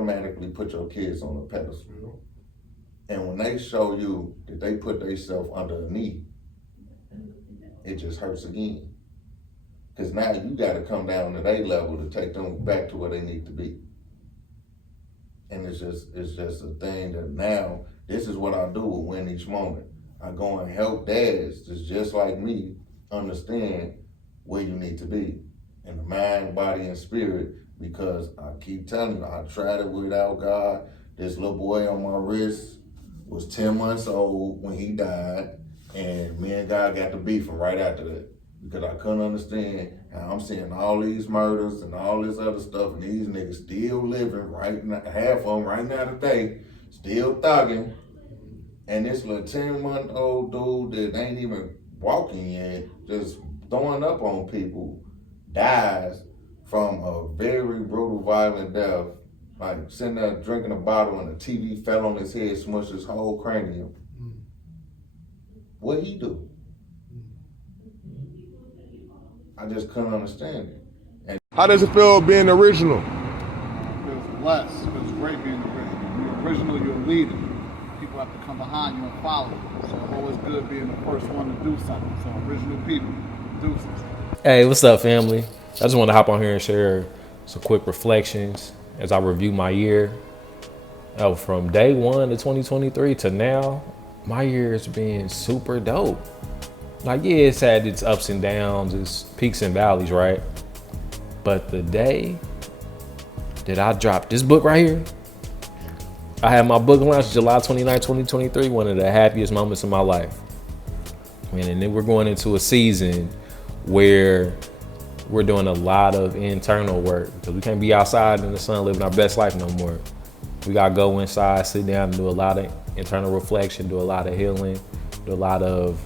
automatically put your kids on a pedestal. And when they show you that they put themselves under a knee, it just hurts again. Because now you got to come down to their level to take them back to where they need to be. And it's just a thing that now, this is what I do with Win Each Moment. I go and help dads that's just like me understand where you need to be in the mind, body, and spirit, because I keep telling you, I tried it without God. This little boy on my wrist was 10 months old when he died, and me and God got to beefing right after that because I couldn't understand how I'm seeing all these murders and all this other stuff, and these niggas still living right now, half of them right now today, still thugging, and this little 10-month-old dude that ain't even walking yet, just throwing up on people, dies from a very brutal, violent death, like sitting there drinking a bottle and the TV fell on his head, smushed his whole cranium. What he do? I just couldn't understand it. And how does it feel being original? It feels blessed. It feels great being original. You're original, you're a leader. People have to come behind you and follow you. So it's always good being the first one to do something. So original people, deuces. Hey, what's up, family? I just want to hop on here and share some quick reflections as I review my year. From day one of 2023 to now, my year has been super dope. Like, yeah, it's had its ups and downs, its peaks and valleys, right? But the day that I dropped this book right here, I had my book launch July 29, 2023, one of the happiest moments of my life. And then we're going into a season where we're doing a lot of internal work because we can't be outside in the sun living our best life no more. We gotta go inside, sit down and do a lot of internal reflection, do a lot of healing, do a lot of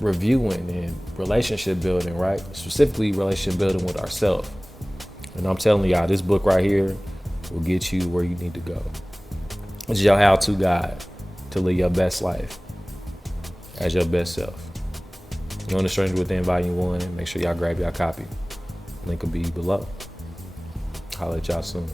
reviewing and relationship building, right? Specifically relationship building with ourselves. And I'm telling y'all, this book right here will get you where you need to go. It's your how-to guide to live your best life as your best self. You know, The Stranger Within Volume 1, and make sure y'all grab y'all copy. Link will be below. Holla at y'all soon.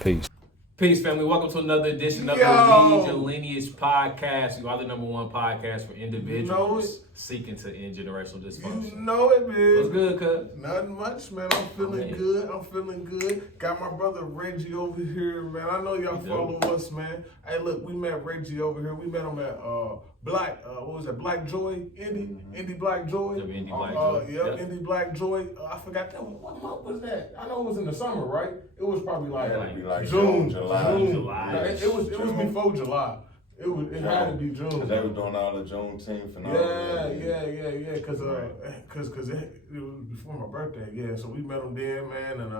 Peace. Peace, family. Welcome to another edition of the Lead Your Lineage podcast. You are the #1 podcast for individuals seeking to end generational dysfunction. You know it, man. What's good, cuz? Nothing much, man. I'm feeling good. I'm feeling good. Got my brother Reggie over here, man. I know y'all follow us, man. Hey, look, we met Reggie over here. We met him at Black Joy? Indie Black Joy? Indie Black Joy. Yep, Indie Black Joy. I forgot that. What month was that? I know it was in the summer, right? It was probably like June, July. July. No, it was before July. It had to be June. Because they was doing all the Juneteenth and all that. Yeah. Because it was before my birthday. Yeah, so we met them then, man, and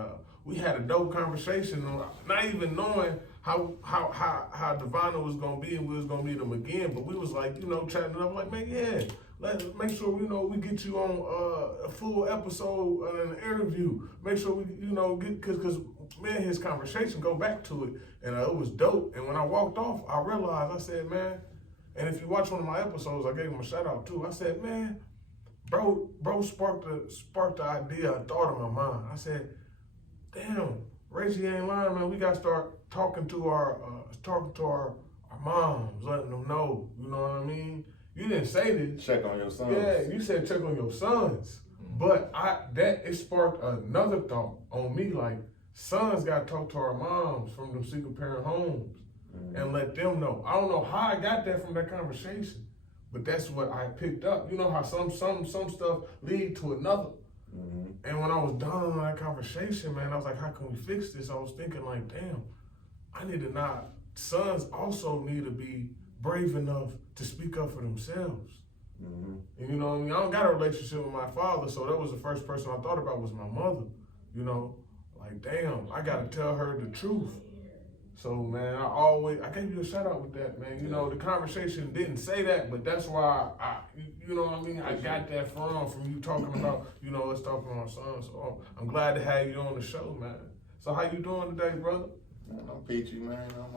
we had a dope conversation. Not even knowing how Divina was gonna be, and we was gonna meet them again. But we was like, chatting up like, man, yeah. Let's make sure we get you on a full episode and an interview. Make sure we get because man, his conversation go back to it, and it was dope. And when I walked off, I realized, I said, man, and if you watch one of my episodes, I gave him a shout out too. I said, man, bro sparked the idea, a thought in my mind. I said, damn, Reggie ain't lying, man. We gotta start talking to our moms, letting them know. You know what I mean? You didn't say this. Check on your sons. Yeah, you said check on your sons. But it sparked another thought on me, like, sons gotta talk to our moms from them single parent homes and let them know. I don't know how I got that from that conversation, but that's what I picked up. You know how some stuff lead to another. And when I was done on that conversation, man, I was like, how can we fix this? I was thinking like, damn, sons also need to be brave enough to speak up for themselves. And you know what I mean? I don't got a relationship with my father, so that was the first person I thought about was my mother. Like, damn, I gotta tell her the truth. So, man, I gave you a shout out with that, man. The conversation didn't say that, but that's why you know what I mean? I got that from you talking about, let's talk about my son. So I'm glad to have you on the show, man. So how you doing today, brother? Man, I'm peachy, man. I'm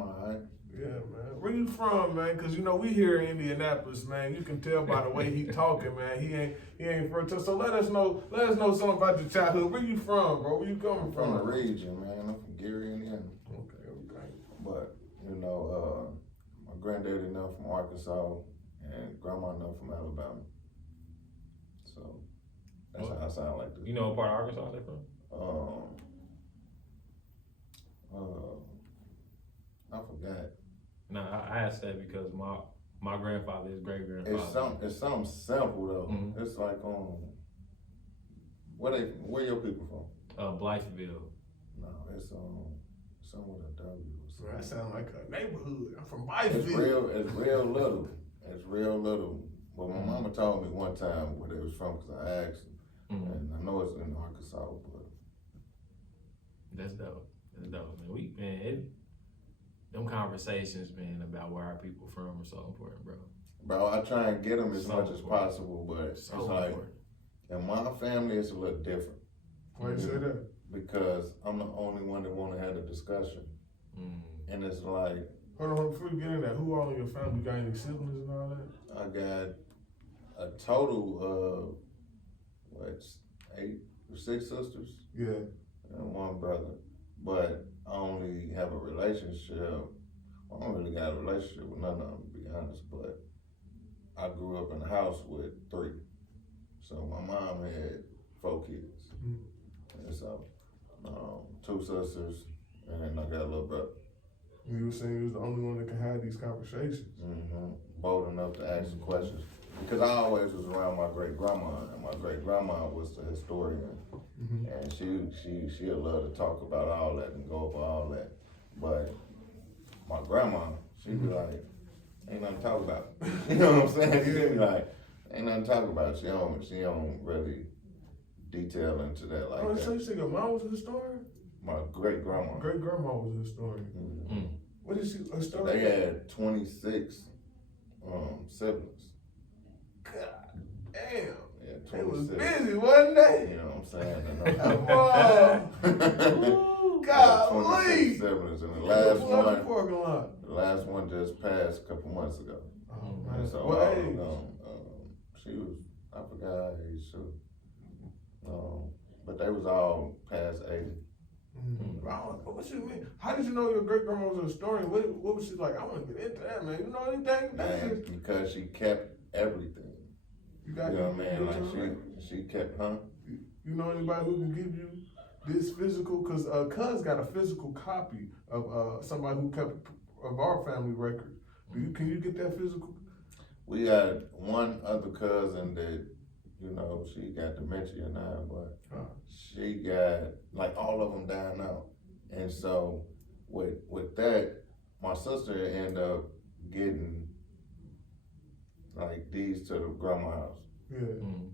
all right. Yeah, man. Where you from, man? Cause you know we here in Indianapolis, man. You can tell by the way he talking, man. He ain't from. So let us know something about your childhood. Where you from, bro? Where you coming From the region, man. I'm from Gary, Indiana. Okay. But you know, my granddaddy enough from Arkansas and grandma enough from Alabama. So that's how I sound like this. You know what part of Arkansas they're from? I forgot. No, I asked that because my grandfather, his great grandfather. It's something simple though. Mhm. It's like where your people from? Blytheville. No, it's something with a W. So that sound like a neighborhood. I'm from It's Blytheville. it's real little. It's real little. But my mama told me one time where they was from because I asked her. Mhm. And I know it's in Arkansas, but That's dope. That's dope, man. Them conversations, man, about where our people from are so important, bro. bro, I try and get them as So much as important. possible, but it's So like, important. in my family, it's a little different Why you say that? because I'm the only one that want to have the discussion. Mm. And it's like, Hold on, before you get in that, who all in your family? You got any siblings and all that? I got a total of, 6 sisters Yeah. and 1 brother. But I only have a relationship. I don't really got a relationship with none of them, to be honest. But I grew up in a house with 3. So my mom had 4 kids. And so 2 sisters, and then I got a little brother. You were saying you was the only one that can have these conversations. Bold enough to ask the questions. Because I always was around my great grandma, and my great grandma was the historian. And she'd love to talk about all that and go over all that. But my grandma, she'd be like, ain't nothing to talk about. You know what I'm saying? She'd be like, ain't nothing to talk about. She don't really detail into that like So you that. said your mom was a historian? My great grandma. Great grandma was a historian. Mm. What is she, a They historian? had 26 siblings. God damn. Yeah, They was 26. busy, wasn't they? You know what I'm saying? Oh, golly. 26 siblings, and the last one just passed a couple months ago. Oh, And man. so What all age? of them, she was, I forgot her age too. But they was all past 80. Wow, what you mean? How did you know your great grandma was a historian? What was she like? I want to get into that, man. You know anything? Man, because she kept everything. You got You know what I mean? you Like she kept, huh? You know anybody who can give you this physical? Cause Cuz got a physical copy of somebody who kept of our family record. Can you get that physical? We got one other cousin that, you know, she got dementia now, but she got, like, all of them dying out. And so with that, my sister ended up getting like deeds to the grandma house. Yeah.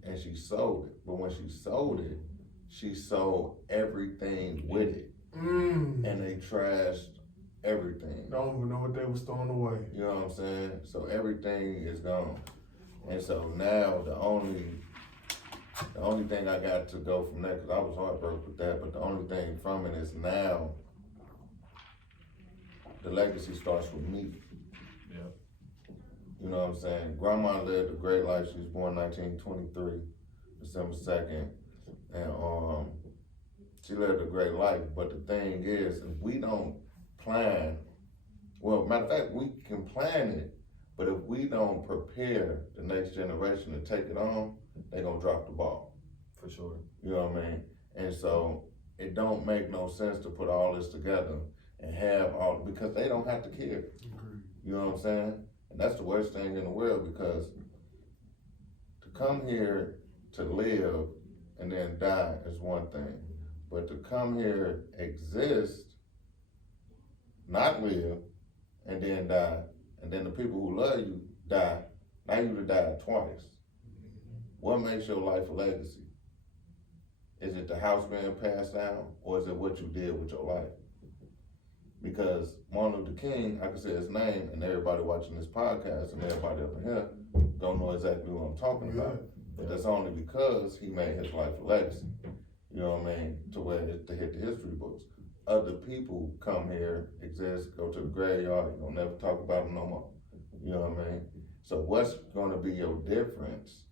And she sold it. But when she sold it, she sold everything with it. And they trashed everything. Don't even know what they was throwing away. You know what I'm saying? So everything is gone. And so now the only thing I got to go from that, because I was heartbroken with that, but the only thing from it is now the legacy starts with me. Yeah. You know what I'm saying? Grandma lived a great life. She was born 1923, December 2nd. And she lived a great life. But the thing is, if we don't plan, well, matter of fact, we can plan it, but if we don't prepare the next generation to take it on, they're gonna drop the ball. For sure. You know what I mean? And so it don't make no sense to put all this together and have all, because they don't have to care. You know what I'm saying? And that's the worst thing in the world, because to come here to live and then die is one thing, but to come here, exist, not live, and then die, and then the people who love you die, now you done died twice. What makes your life a legacy? Is it the house being passed down, or is it what you did with your life? Because Martin Luther King, I can say his name, and everybody watching this podcast and everybody up in here don't know exactly what I'm talking about. But that's only because he made his life a legacy. You know what I mean? To where to hit the history books. other people come here, exist, go to the graveyard, you don't never talk about them no more. You know what I mean? So what's gonna be your difference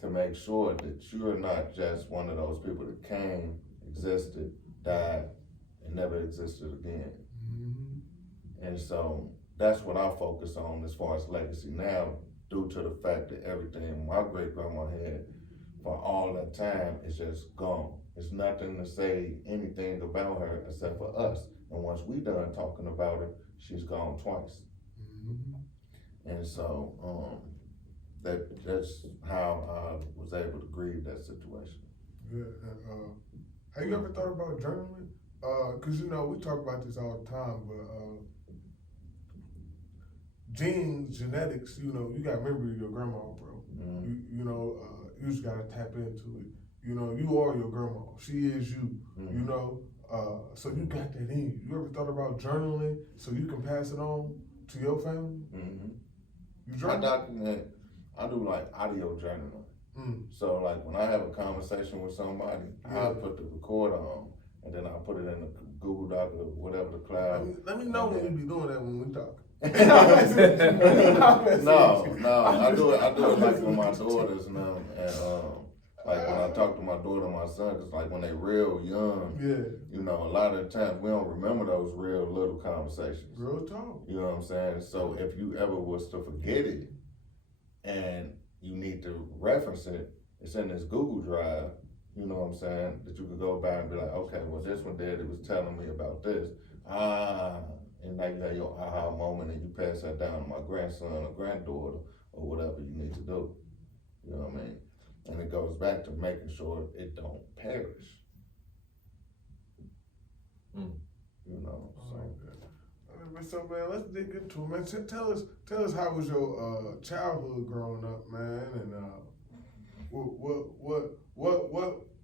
to make sure that you're not just one of those people that came, existed, died, and never existed again? And so that's what I focus on as far as legacy now, due to the fact that everything my great grandma had for all that time is just gone. There's nothing to say anything about her except for us. And once we done talking about her, she's gone twice. And so that's how I was able to grieve that situation. Yeah, and have you ever thought about journaling? Cause you know, we talk about this all the time, but genes, genetics, you know, you got memory of your grandma, bro. You know, you just gotta tap into it. You know, you are your grandma. She is you, you know? So you got that in you. You ever thought about journaling so you can pass it on to your family? You I journal? document, I do like audio journaling. So like when I have a conversation with somebody, I put the recorder on and then I put it in the Google Doc or whatever the cloud. Let me know when you be doing that when we talk. No, I do it like with my daughters now, and like when I talk to my daughter and my son, cause like when they real young, you know, a lot of the times we don't remember those real little conversations. Real talk. You know what I'm saying? So if you ever was to forget it, and you need to reference it, it's in this Google Drive. You know what I'm saying? That you could go back and be like, okay, well this one did, it was telling me about this. And now you have your aha moment and you pass that down to my grandson or granddaughter or whatever you need to do. You know what I mean? And it goes back to making sure it don't perish. You know, so. So man, let's dig into it, man. Tell us how was your childhood growing up, man, and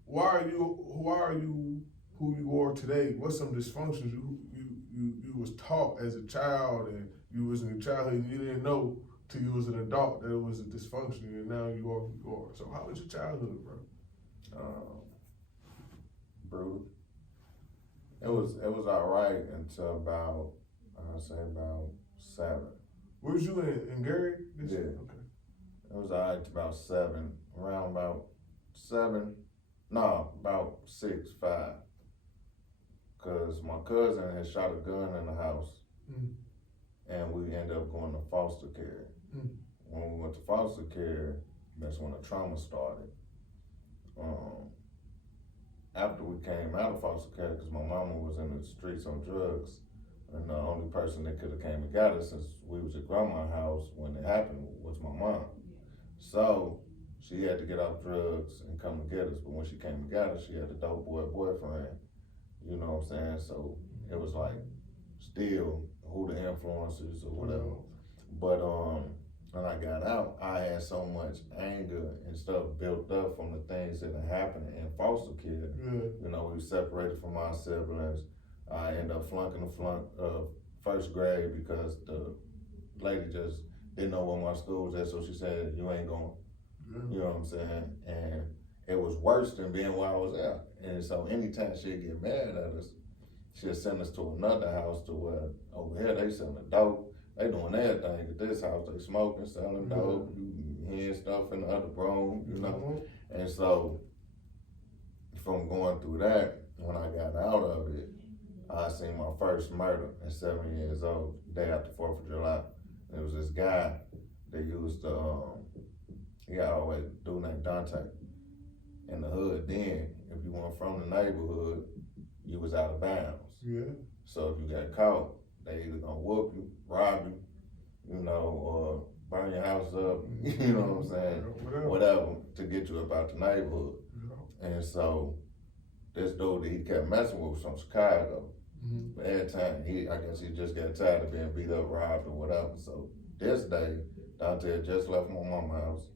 why are you who you are today? What's some dysfunctions you was taught as a child, and you was in your childhood and you didn't know till you was an adult that it was a dysfunction, and now you are who you are. So how was your childhood, bro? Brutal. It was all right until about, I'd say about 7. Where was you in Gary? Yeah. Okay. It was all right to about 7, around about 7, no, about 6, 5. Cause my cousin had shot a gun in the house, and we ended up going to foster care. When we went to foster care, that's when the trauma started. After we came out of foster care, cause my mama was in the streets on drugs, and the only person that could have came and got us, since we was at grandma's house when it happened, was my mom. So she had to get off drugs and come and get us, but when she came and got us, she had a dope boyfriend. You know what I'm saying? So it was like still who the influencers or whatever. But when I got out, I had so much anger and stuff built up from the things that had happened in foster care. You know, we were separated from our siblings. I ended up flunking first grade because the lady just didn't know where my school was at, so she said, you ain't going. You know what I'm saying? And it was worse than being where I was at. And so anytime she'd get mad at us, she'd send us to another house to where over here they selling dope. They doing everything at this house. They smoking, selling dope, you hearing stuff in the other room, you know? And so from going through that, when I got out of it, I seen my first murder at 7 years old, day after 4th of July. And it was this guy that used to, he got all the way dude named Dante. In the hood then, if you weren't from the neighborhood, you was out of bounds. So if you got caught, they either gonna whoop you, rob you, you know, or burn your house up, you know what I'm saying? Whatever, to get you up out the neighborhood. And so this dude that he kept messing with was from Chicago. But every time, I guess he just got tired of being beat up, robbed, or whatever. So this day, Dante had just left my mama's house.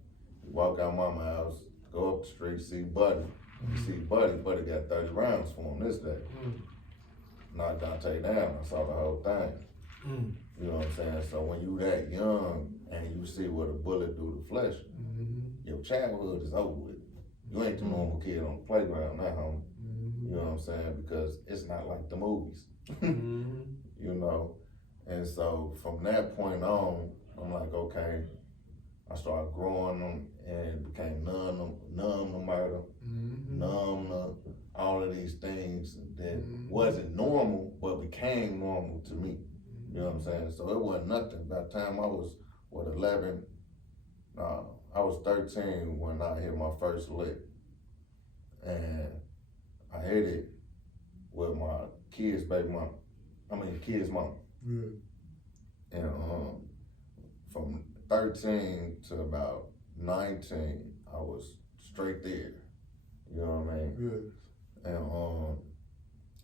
He walked out mama's house, go up the street, see Buddy. You see Buddy got 30 rounds for him this day. Knocked Dante down, I saw the whole thing. You know what I'm saying? So when you that young and you see what a bullet do to flesh, your childhood is over with. You ain't the normal kid on the playground now, homie. You know what I'm saying? Because it's not like the movies, you know? And so from that point on, I'm like, okay, I started growing them and became numb to murder, numb to all of these things that wasn't normal, but became normal to me. You know what I'm saying? So it wasn't nothing. By the time I was, 11, I was 13 when I hit my first lick. And I hit it with my kid's mom. And from 13 to about 19, I was straight there. You know what I mean? And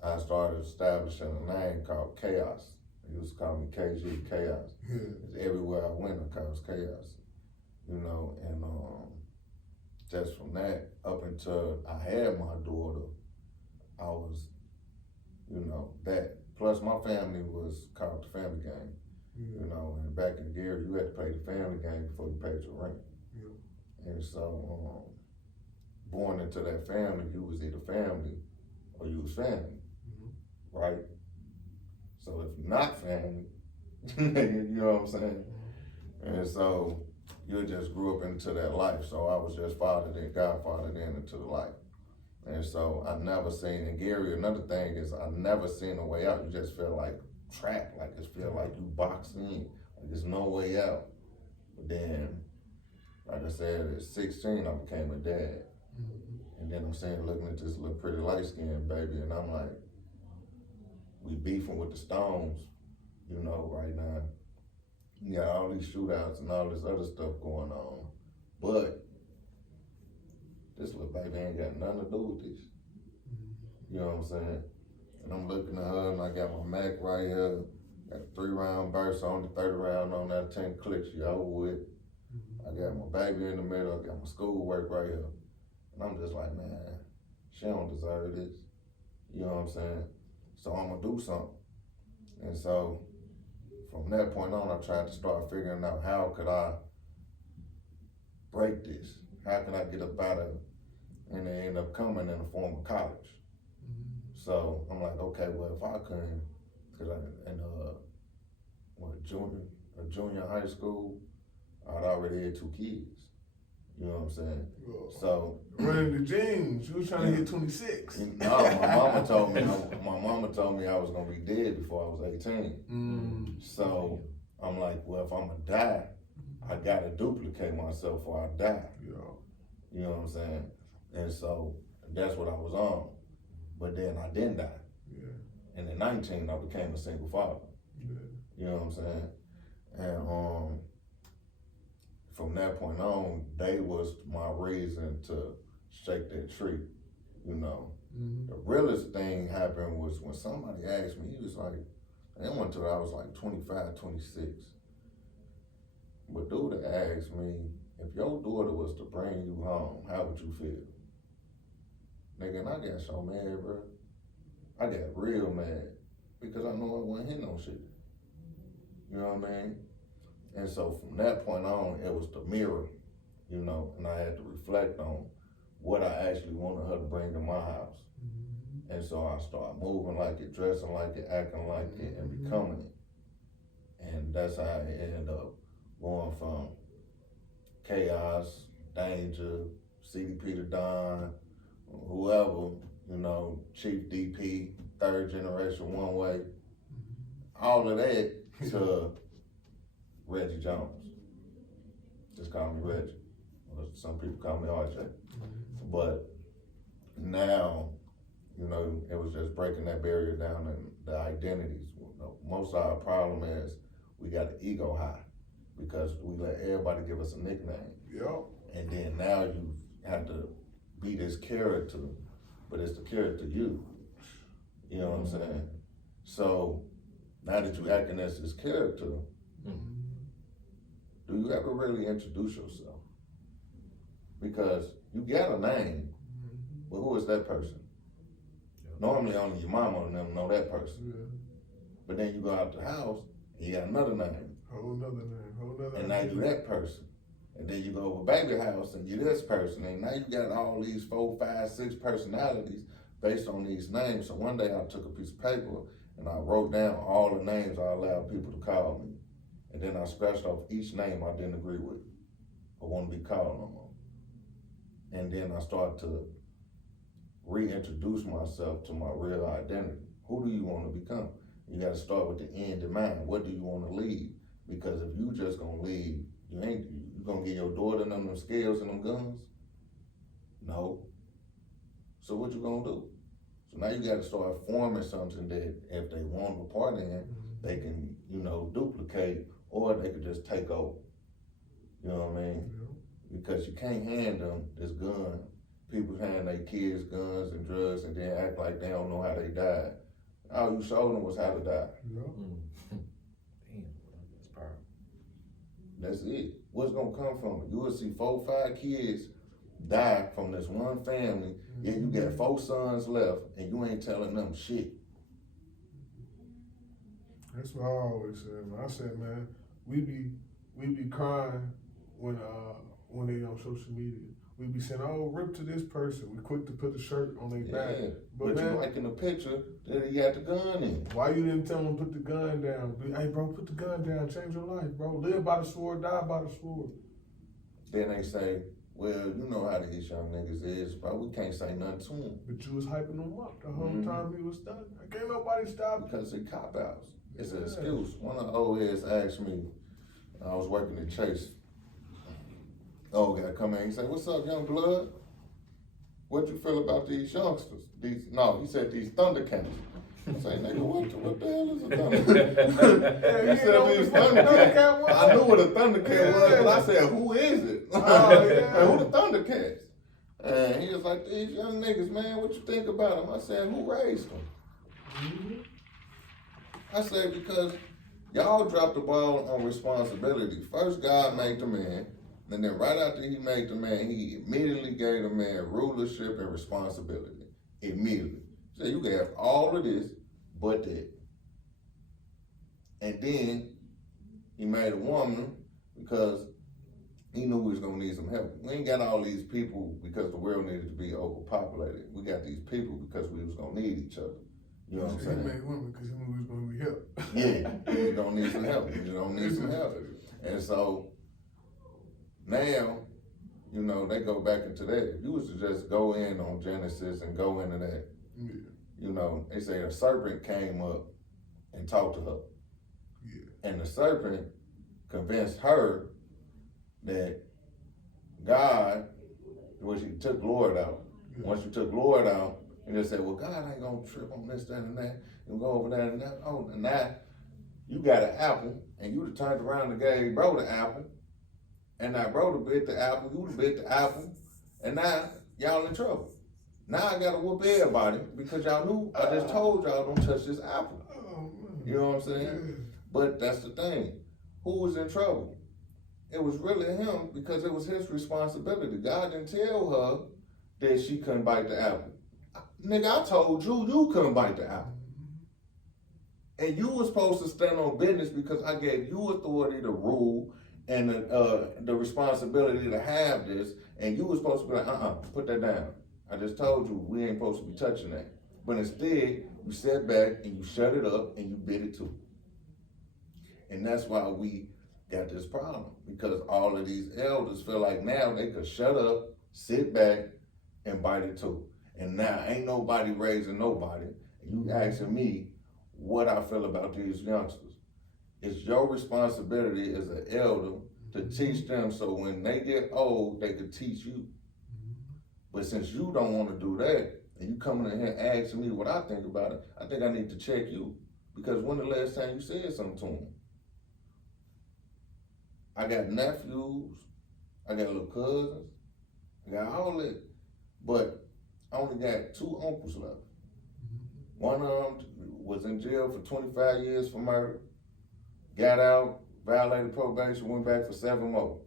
I started establishing a name called Chaos. They used to call me KG, Chaos. Everywhere I went, I caused chaos. You know, and just from that up until I had my daughter, I was, you know, that. Plus my family was called the family gang. You know, and back in Gary, you had to pay the family gang before you paid your rent. And so, born into that family, you was either family or you was family, right? So if you're not family, you know what I'm saying? And so you just grew up into that life. So I was just godfathered into the life. And so I never seen, in Gary, another thing is I never seen a way out. You just feel like trapped, like it feel like you boxed in, like there's no way out. But then, like I said, at 16, I became a dad. And then I'm saying, looking at this little pretty light-skinned baby, and I'm like, we beefing with the Stones, you know, right now. You got all these shootouts and all this other stuff going on. But this little baby ain't got nothing to do with this. You know what I'm saying? And I'm looking at her and I got my Mac right here, got a 3-round burst on the 30 round on that 10 clicks, you over with. I got my baby in the middle, I got my schoolwork right here. And I'm just like, man, she don't deserve this. You know what I'm saying? So I'm gonna do something. And so from that point on, I tried to start figuring out how could I break this? How can I get up out of it? And they end up coming in the form of college. So I'm like, okay, well, if I couldn't, because in junior high school, I'd already had 2 kids. You know what I'm saying? So running the jeans, you was trying to hit 26. No, my mama told me I was gonna be dead before I was 18. So I'm like, well, if I'm gonna die, I gotta duplicate myself or I die. You know what I'm saying? And so that's what I was on. But then I didn't die. And at 19, I became a single father. You know what I'm saying? And from that point on, they was my reason to shake that tree, you know. The realest thing happened was when somebody asked me, he was like, and one until I was like 25, 26. But dude asked me, if your daughter was to bring you home, how would you feel? Nigga, and I got so mad, bro. I got real mad because I know I wasn't hitting no shit. You know what I mean? And so from that point on, it was the mirror, you know, and I had to reflect on what I actually wanted her to bring to my house. And so I started moving like it, dressing like it, acting like it, and becoming it. And that's how it ended up going from chaos, danger, CDP to Don, whoever, you know, Chief DP, 3rd generation one way, all of that to Reggie Jones. Just call me Reggie. Or some people call me RJ. But now, you know, it was just breaking that barrier down and the identities. Most of our problem is we got an ego high because we let everybody give us a nickname. And then now you have to be this character, but it's the character you. You know what I'm saying? So now that you acting as this character, do you ever really introduce yourself? Because you got a name, but who is that person? Normally only your mama and them know that person. But then you go out the house and you got another name. Whole nother name. And now you that person. And then you go over baby house and you this person. And now you got all these 4, 5, 6 personalities based on these names. So one day I took a piece of paper and I wrote down all the names I allowed people to call me. And then I scratched off each name I didn't agree with or want to be called no more. And then I started to reintroduce myself to my real identity. Who do you want to become? You got to start with the end in mind. What do you want to leave? Because if you just gonna leave, you gonna get your daughter them scales and them guns? No. So what you gonna do? So now you got to start forming something that if they want a part in, they can, duplicate, or they could just take over. You know what I mean? Yeah. Because you can't hand them this gun. People hand their kids guns and drugs and then act like they don't know how they died. All you showed them was how to die. Yeah. Damn, that's powerful. That's it. What's gonna come from it? You will see 4, 5 kids die from this one family, yet you got 4 sons left and you ain't telling them shit. That's what I always said, man. I said, man, we be crying when they on social media. We be saying, oh, rip to this person. We quick to put the shirt on their back. Yeah, But but man, you liking the picture that he got the gun in. why you didn't tell them to put the gun down? Hey, bro, put the gun down. Change your life, bro. Live by the sword, die by the sword. Then they say, well, you know how these young niggas is, bro. We can't say nothing to them But you was hyping them up the whole time he was done. Can't nobody stop you. because it cop outs. It's an Yeah. excuse. One of the old heads asked me, I was working at Chase. Old guy come in, he said, what's up, young blood? What you feel about these youngsters? He said these Thundercats. I say, nigga, what the hell is a Thundercat? Yeah, He said these Thundercats. I knew what a Thundercat was, but I said, who is it? Oh, yeah. Like, who the Thundercats? And he was like, these young niggas, man, what you think about them? I said, who raised them? I said, because y'all dropped the ball on responsibility. First, God made the man, and then right after he made the man, he immediately gave the man rulership and responsibility. Immediately. So you can have all of this, but that. And then he made a woman because he knew we was gonna need some help. We ain't got all these people because the world needed to be overpopulated. We got these people because we was gonna need each other. You know what I'm He saying? made women because he knew we was going to be help. Yeah, you don't need some help. You don't need some help. And so now, they go back into that. If you was to just go in on Genesis and go into that, Yeah. they say a serpent came up and talked to her. Yeah. And the serpent convinced her that God, when she took Lord out, once you took Lord out, and they said, well, God ain't gonna trip on this, that, and that, and go over that and that. Oh, and now you got an apple, and you turned around and gave bro the apple, and now bro bit the apple, you bit the apple, and now y'all in trouble. Now I gotta whoop everybody because y'all knew I just told y'all don't touch this apple. Oh, man. You know what I'm saying? But that's the thing. Who was in trouble? It was really him because it was his responsibility. God didn't tell her that she couldn't bite the apple. Nigga, I told you couldn't bite the apple. And you were supposed to stand on business because I gave you authority to rule and the responsibility to have this. And you were supposed to be like, put that down. I just told you we ain't supposed to be touching that. But instead, you sat back and you shut it up and you bit it too. And that's why we got this problem. Because all of these elders feel like now they could shut up, sit back, and bite it too. And now ain't nobody raising nobody. And you asking me what I feel about these youngsters. It's your responsibility as an elder to teach them so when they get old, they could teach you. But since you don't want to do that, and you coming in here asking me what I think about it, I think I need to check you. Because when the last time you said something to them? I got nephews, I got little cousins, I got all that, but I only got 2 uncles left. One of them was in jail for 25 years for murder, got out, violated probation, went back for 7 more.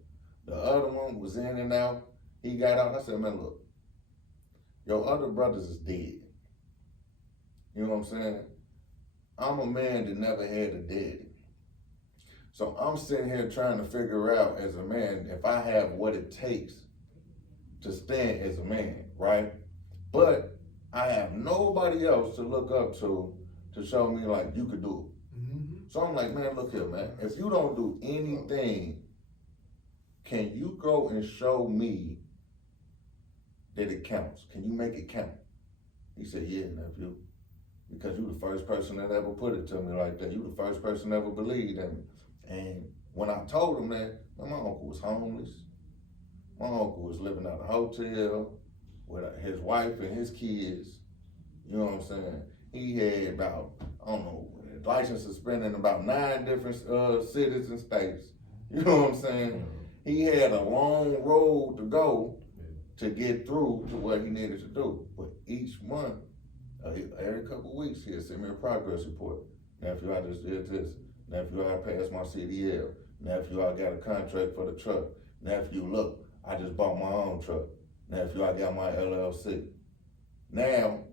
The other one was in and out, he got out. I said, man, look, your other brothers is dead. You know what I'm saying? I'm a man that never had a daddy. So I'm sitting here trying to figure out as a man if I have what it takes to stand as a man, right? But I have nobody else to look up to show me like you could do it. Mm-hmm. So I'm like, man, look here, man. If you don't do anything, can you go and show me that it counts? Can you make it count? He said, yeah, nephew. Because you the first person that ever put it to me like that. You the first person that ever believed in me. And when I told him that, my uncle was homeless. My uncle was living at a hotel with his wife and his kids. You know what I'm saying? He had about, I don't know, license suspended in about 9 different cities and states. You know what I'm saying? He had a long road to go to get through to what he needed to do. But each month, every couple of weeks, he'd send me a progress report. Nephew, I just did this. Nephew, I passed my CDL. Nephew, I got a contract for the truck. Nephew, look, I just bought my own truck. Nephew, I got my LLC. Now,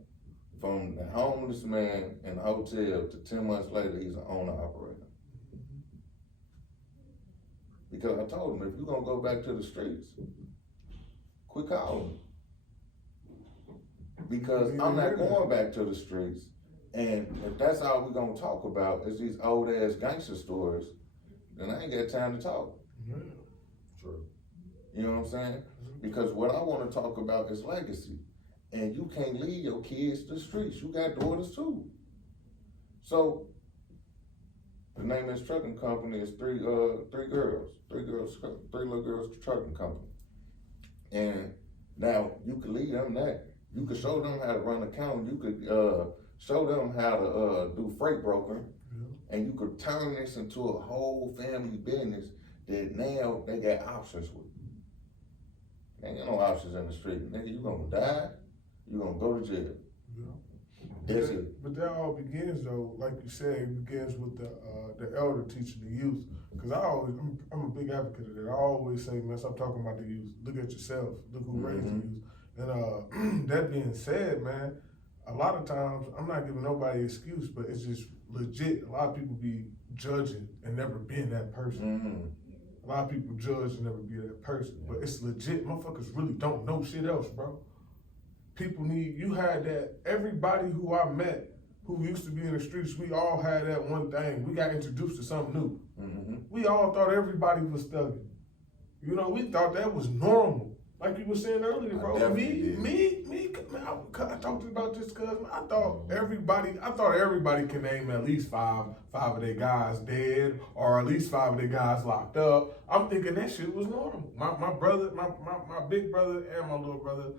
from the homeless man in the hotel to 10 months later, he's an owner-operator. Because I told him, if you're gonna go back to the streets, quit calling. Because I'm not going back to the streets. And if that's all we're gonna talk about is these old ass gangster stories, then I ain't got time to talk. Yeah. True. You know what I'm saying? Because what I wanna talk about is legacy. And you can't leave your kids to the streets. You got daughters too. So, the name of this trucking company is three little girls trucking company. And now you could lead them that. You could show them how to run accounting. You could show them how to do freight brokering. Yeah. And you could turn this into a whole family business that now they got options with. They ain't got no options in the street. Nigga, you gonna die, you gonna go to jail. Yeah. That's it. But that all begins though, like you said, it begins with the elder teaching the youth. Cause I'm a big advocate of that. I always say, man, stop talking about the youth. Look at yourself. Look who raised the youth. And that being said, man, a lot of times I'm not giving nobody an excuse, but it's just legit. A lot of people be judging and never being that person. Mm-hmm. A lot of people judge and never be that person, but it's legit. Motherfuckers really don't know shit else, bro. People need, you had that, everybody who I met who used to be in the streets, we all had that one thing. We got introduced to something new. Mm-hmm. We all thought everybody was thugging. You know, we thought that was normal. Like you were saying earlier, bro. I talked about this because I thought everybody can name at least five of their guys dead, or at least 5 of their guys locked up. I'm thinking that shit was normal. My brother, my big brother and my little brother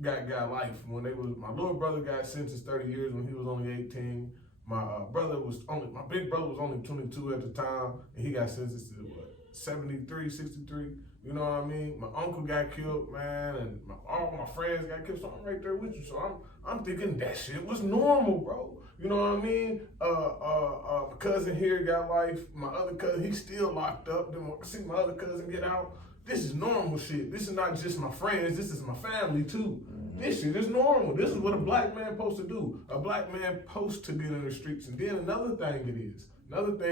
got life when they was. My little brother got sentenced 30 years when he was only 18. My big brother was only 22 at the time, and he got sentenced to 73, 63. You know what I mean? My uncle got killed, man, and all my friends got killed. So I'm right there with you. So I'm thinking that shit was normal, bro. You know what I mean? My cousin here got life. My other cousin, he's still locked up. Then see my other cousin get out. This is normal shit. This is not just my friends. This is my family too. This shit is normal. This is what a black man supposed to do. A black man supposed to get in the streets. And then another thing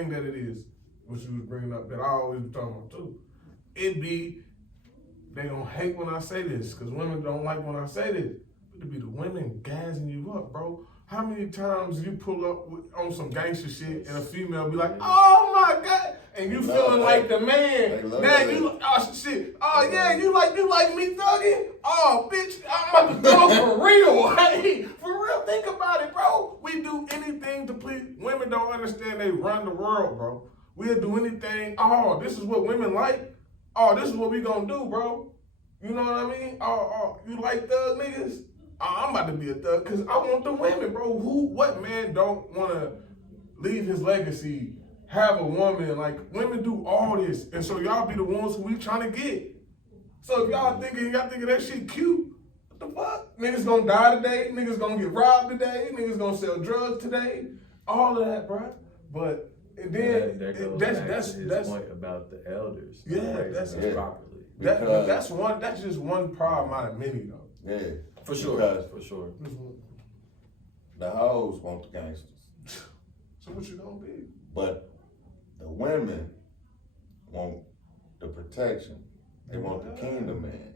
that it is, which you was bringing up that I always be talking about too. They don't hate when I say this, because women don't like when I say this. But it be the women gassing you up, bro. How many times you pull up on some gangster shit and a female be like, oh my God, and you feeling like the man. Now you like, oh shit, oh yeah, you like me thugging? Oh bitch, I'm about to go for real. Hey, for real, think about it, bro. We do anything to please. Women don't understand they run the world, bro. We'll do anything. Oh, this is what women like. Oh, this is what we gonna do, bro. You know what I mean? Oh, you like thug niggas? Oh, I'm about to be a thug because I want the women, bro. What man don't want to leave his legacy, have a woman? Like, women do all this. And so y'all be the ones who we trying to get. So if y'all thinking that shit cute, what the fuck? Niggas gonna die today. Niggas gonna get robbed today. Niggas gonna sell drugs today. All of that, bro. But and then that's point about the elders. Yeah, that's properly. That's just one problem out of many though. Yeah, for sure. The hoes want the gangsters. So what you gonna be? But the women want the protection. They want the kingdom man.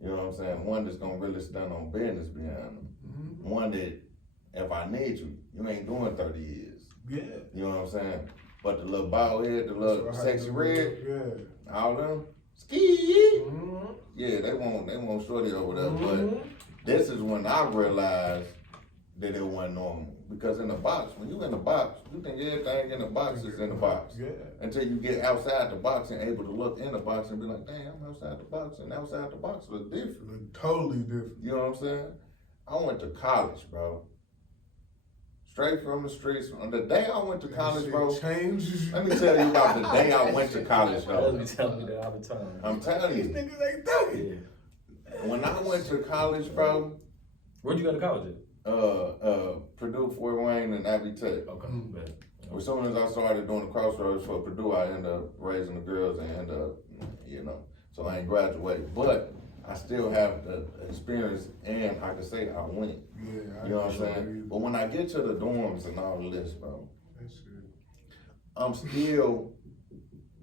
You know what I'm saying? One that's gonna really stand on business behind them. Mm-hmm. One that, if I need you, you ain't doing 30 years. Yeah. You know what I'm saying? But the little bald head, the little sexy red, Yeah. all them, ski. Mm-hmm. Yeah, they want shorty over there. Mm-hmm. But this is when I realized that it wasn't normal. Because in the box, when you in the box, you think everything in the box is in the box. Yeah. Until you get outside the box and able to look in the box and be like, damn, I'm outside the box, and outside the box look different. Look totally different. You know what I'm saying? I went to college, bro. Straight from the streets. On the day I went to college, bro. Changes. Let me tell you about the day I went to college, They always though. be telling me that all the time. I'm telling These you, niggas ain't thugging. Yeah. when I went to college, bro, Where'd you go to college at? Purdue, Fort Wayne, and Abbey Tech. Okay, Mm. bet. As soon as I started doing the crossroads for Purdue, I ended up raising the girls and ended up, so I ain't graduated. But I still have the experience, and I can say I went. Yeah. You know what I'm saying? But when I get to the dorms and all of this, bro, That shit. I'm still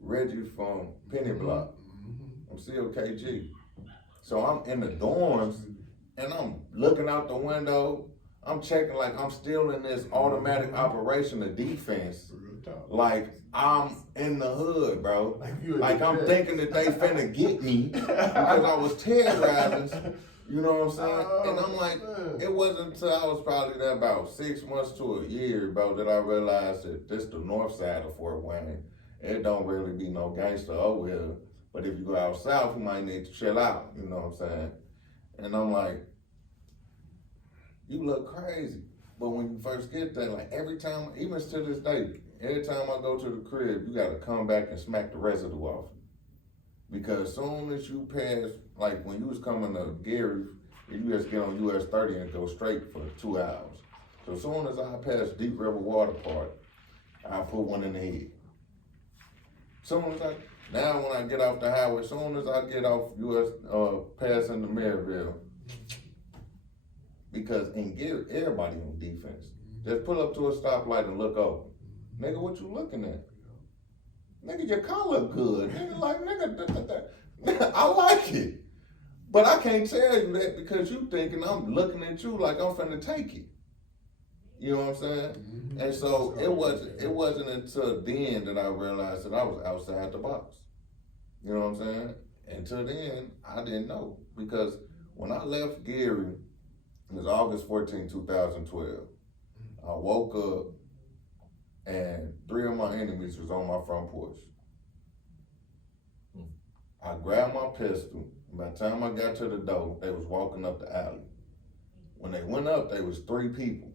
Reggie from Penny Block. Mm-hmm. I'm still KG. So I'm in the dorms, and I'm looking out the window. I'm checking like I'm still in this automatic operation of defense. Real talk. Like I'm in the hood, bro. you Like I'm thinking that they finna get me because I was terrorizing. You know what I'm saying? And I'm like, it wasn't until I was probably there about 6 months to a year, bro, that I realized that this the north side of Fort Wayne. It don't really be no gangster over here. But if you go out south, you might need to chill out. You know what I'm saying? And I'm like, you look crazy. But when you first get there, like every time, even to this day, every time I go to the crib, you gotta come back and smack the residue off. Because as soon as you pass, like when you was coming to Gary, you just get on US 30 and go straight for 2 hours. So as soon as I pass Deep River Water Park, I put one in the head. Now when I get off the highway, as soon as I get off US, passing the Maryville, because in Gary, everybody on defense. Just pull up to a stoplight and look over. Nigga, what you looking at? Nigga, your car look good. Nigga, like, nigga, I like it. But I can't tell you that because you thinking I'm looking at you like I'm finna take it. You know what I'm saying? Mm-hmm. And so it wasn't until then that I realized that I was outside the box. You know what I'm saying? Until then, I didn't know. Because when I left Gary, it was August 14, 2012. I woke up and 3 of my enemies was on my front porch. I grabbed my pistol. By the time I got to the door, they was walking up the alley. When they went up, they was 3 people.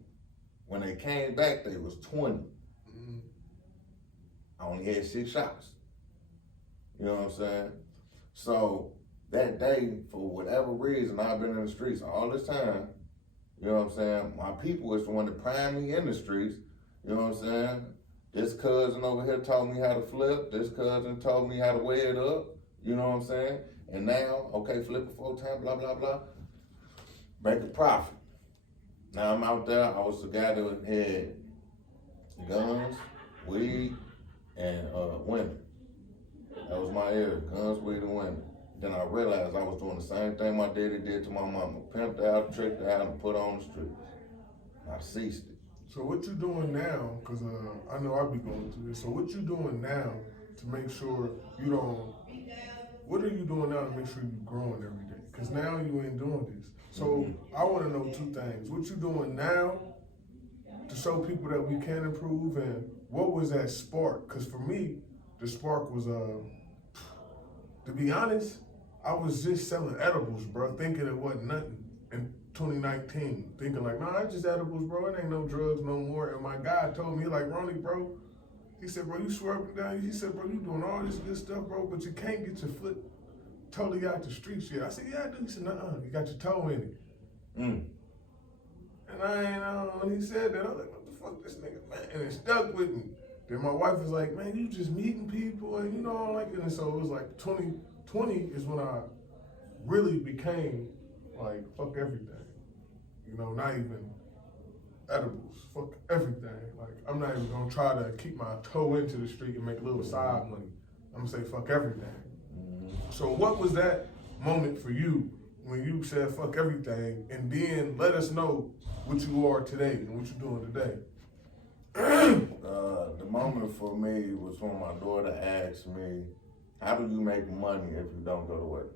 When they came back, they was 20. Mm-hmm. I only had 6 shots. You know what I'm saying? So that day, for whatever reason, I've been in the streets all this time. You know what I'm saying? My people is the one that primed me in the streets. You know what I'm saying? This cousin over here taught me how to flip. This cousin taught me how to weigh it up. You know what I'm saying? And now, okay, flip it 4 times, blah, blah, blah. Make a profit. Now I'm out there. I was the guy that had guns, weed, and women. That was my area, guns, weed, and women. Then I realized I was doing the same thing my daddy did to my mama. Pimped out, tricked out, and put on the street. I ceased it. So what you doing now, because I know I'll be going through this, so what you doing now to make sure you don't, what are you doing now to make sure you're growing every day? Because now you ain't doing this. So I want to know 2 things. What you doing now to show people that we can improve, and what was that spark? Because for me, the spark was, to be honest, I was just selling edibles, bro, thinking it wasn't nothing in 2019. Thinking like, nah, it's just edibles, bro. It ain't no drugs no more. And my guy told me, like, Ronnie, bro, he said, bro, you swerving down. He said, bro, you doing all this good stuff, bro, but you can't get your foot totally out the streets yet. I said, yeah, I do. He said, nuh-uh, you got your toe in it. Mm. And I ain't, when he said that, I was like, what the fuck, this nigga, man? And it stuck with me. Then my wife was like, man, you just meeting people, and you know, like, and so it was like 2020 is when I really became like, fuck everything. You know, not even edibles, fuck everything. Like, I'm not even gonna try to keep my toe into the street and make a little side money. I'm gonna say fuck everything. So what was that moment for you when you said fuck everything, and then let us know what you are today and what you're doing today? The moment for me was when my daughter asked me, how do you make money if you don't go to work?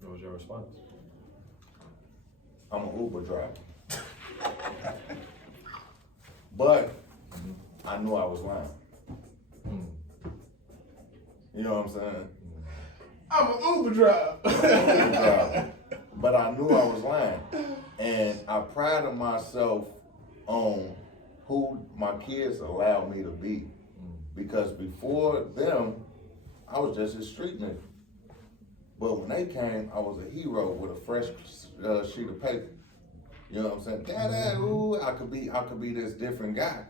What was your response? I'm an Uber driver. But I knew I was lying. You know what I'm saying? I'm an Uber driver. But I knew I was lying. And I prided myself on who my kids allowed me to be. Because before them, I was just a street nigga. But when they came, I was a hero with a fresh sheet of paper. You know what I'm saying? Dad, ooh, I could be this different guy.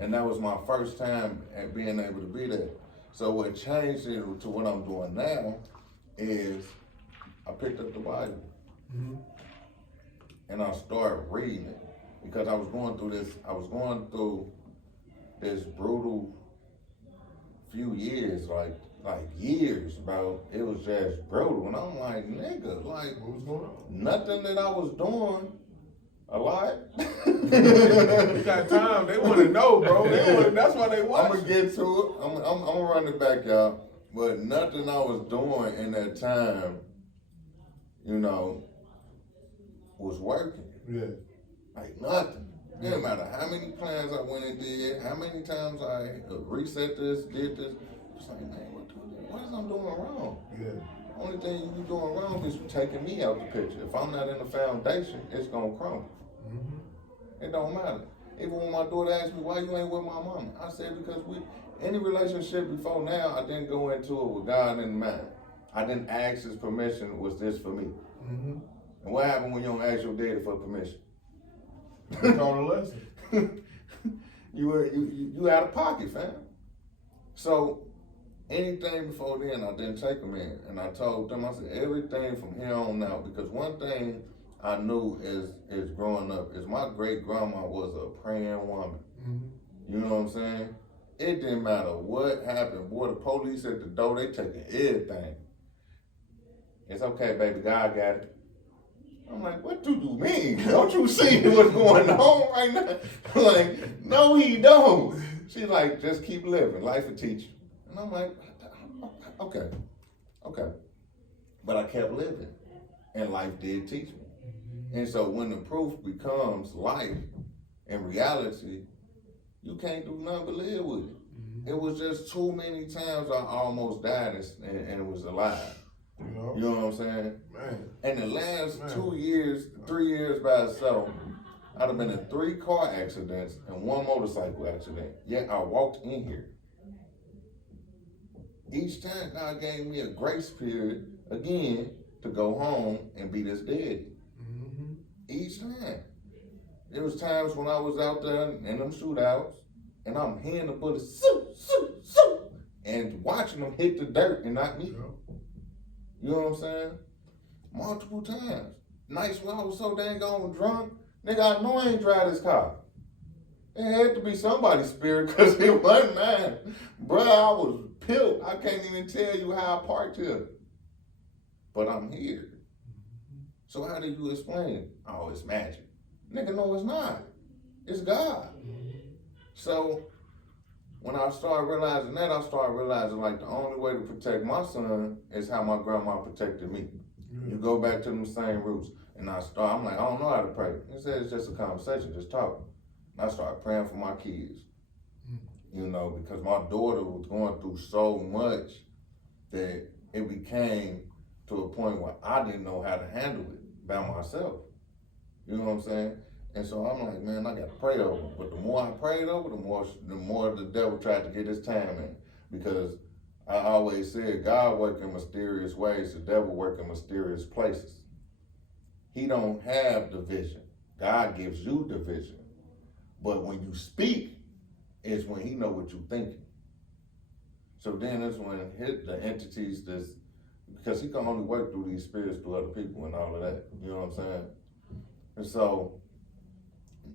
And that was my first time at being able to be there. So what changed it to what I'm doing now is I picked up the Bible. And I started reading it because I was going through this brutal few years, like years, bro. It was just brutal. And I'm like, nigga, like, What was going on? nothing that I was doing a lot. We got time. They want to know, bro. That's why they watch. I'm gonna get to it. I'm gonna run it back, y'all. But nothing I was doing in that time, you know, was working. Yeah. Like nothing. It didn't matter how many plans I went and did, how many times I reset this, did this. It's like, man, what is I'm doing wrong? Yeah. Only thing you doing wrong is taking me out the picture. If I'm not in the foundation, it's gonna crumble. It don't matter. Even when my daughter asked me, why you ain't with my mama? I said, because any relationship before now, I didn't go into it with God in mind. I didn't ask his permission, was this for me? And what happened when you don't ask your daddy for permission? You taught a lesson. You out of pocket, fam. So anything before then, I didn't take them in. And I told them, I said, everything from here on out, because one thing I knew is growing up is my great grandma was a praying woman. You know what I'm saying? It didn't matter what happened. Boy, the police at the door, they taking everything. It's okay, baby, God got it. I'm like, what do you mean? Don't you see what's going on right now? Like, no, he don't. She's like, just keep living. Life will teach you. And I'm like, okay. But I kept living. And life did teach me. And so when the proof becomes life and reality, you can't do nothing but live with it. It was just too many times I almost died and was alive. You know what I'm saying? Man. And the last 2 years, 3 years by itself, I'd have been in 3 car accidents and 1 motorcycle accident. Yet I walked in here. Each time God gave me a grace period again to go home and be this daddy. Each time. There was times when I was out there in them shootouts and I'm hearing the bullets, and watching them hit the dirt and not me. You know what I'm saying? Multiple times. Nights when I was so dang on drunk, nigga, I know I ain't drive this car. It had to be somebody's spirit because it wasn't mine. Bruh, I was pilled. I can't even tell you how I parked here. But I'm here. So how do you explain it? Oh, it's magic. Nigga, no, it's not. It's God. So when I started realizing that, I started realizing like the only way to protect my son is how my grandma protected me. You go back to them same roots. And I'm like, I don't know how to pray. He said it's just a conversation, just talk. And I started praying for my kids. You know, because my daughter was going through so much that it became to a point where I didn't know how to handle it by myself. You know what I'm saying? And so I'm like, man, I got to pray over it. But the more I prayed over, the more the devil tried to get his time in. Because I always said, God works in mysterious ways, the devil works in mysterious places. He don't have division. God gives you division. But when you speak, is when he know what you're thinking. So then that's when the entities because he can only work through these spirits through other people and all of that. You know what I'm saying? And so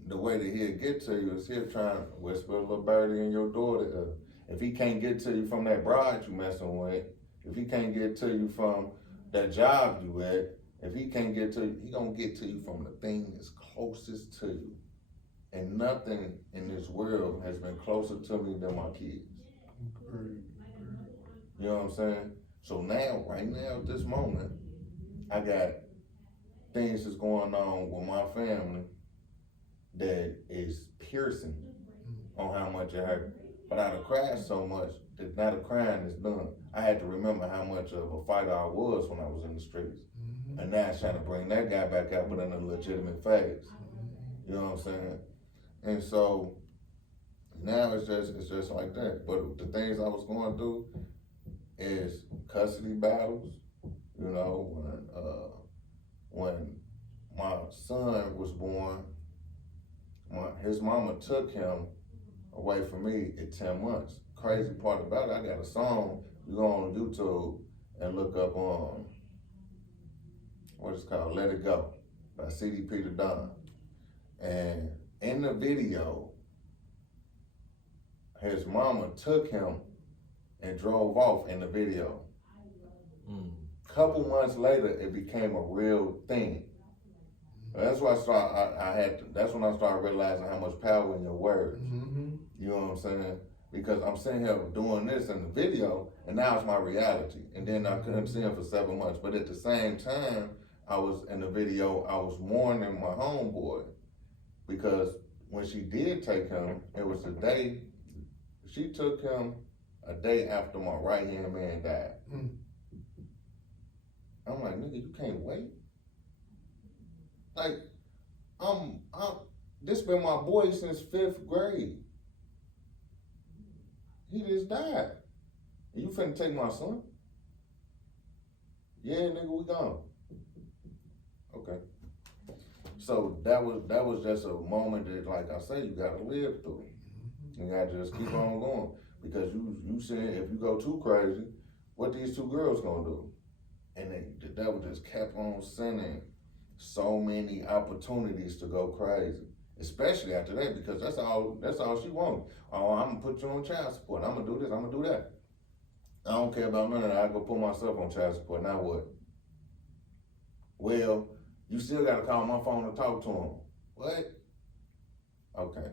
the way that he'll get to you is he'll try to whisper a little birdie in your daughter. If he can't get to you from that bride you messing with, If he can't get to you from that job you at, if he can't get to you, he gonna get to you from the thing that's closest to you. And nothing in this world has been closer to me than my kids. You know what I'm saying? So now, right now, at this moment, I got things that's going on with my family that is piercing on how much it hurt. But I'd have cried so much that now the crying is done. I had to remember how much of a fighter I was when I was in the streets. And now it's trying to bring that guy back out, but in a legitimate phase. You know what I'm saying? And so now it's just like that. But the things I was going through is custody battles. You know, when my son was born, his mama took him away from me at 10 months. Crazy part about it, I got a song. You go on YouTube and look up on what it's called, Let It Go by CDP the Don. And in the video, his mama took him and drove off in the video. Couple months later, it became a real thing. That's why that's when I started realizing how much power in your words. You know what I'm saying? Because I'm sitting here doing this in the video, and now it's my reality. And then I couldn't see him for 7 months. But at the same time, I was in the video, I was mourning my homeboy. Because when she did take him, it was the day, she took him a day after my right-hand man died. I'm like, nigga, you can't wait? Like, this been my boy since 5th grade. He just died. And you finna take my son? Yeah, nigga, we gone. Okay. So that was just a moment that, like I say, you gotta live through. You gotta just keep on going. Because you said if you go too crazy, what these two girls gonna do? And the devil just kept on sending so many opportunities to go crazy. Especially after that, because that's all she wanted. Oh, I'm gonna put you on child support. I'm gonna do this, I'm gonna do that. I don't care about none of that. I go put myself on child support. Now what? Well, you still gotta call my phone to talk to him. What? Okay.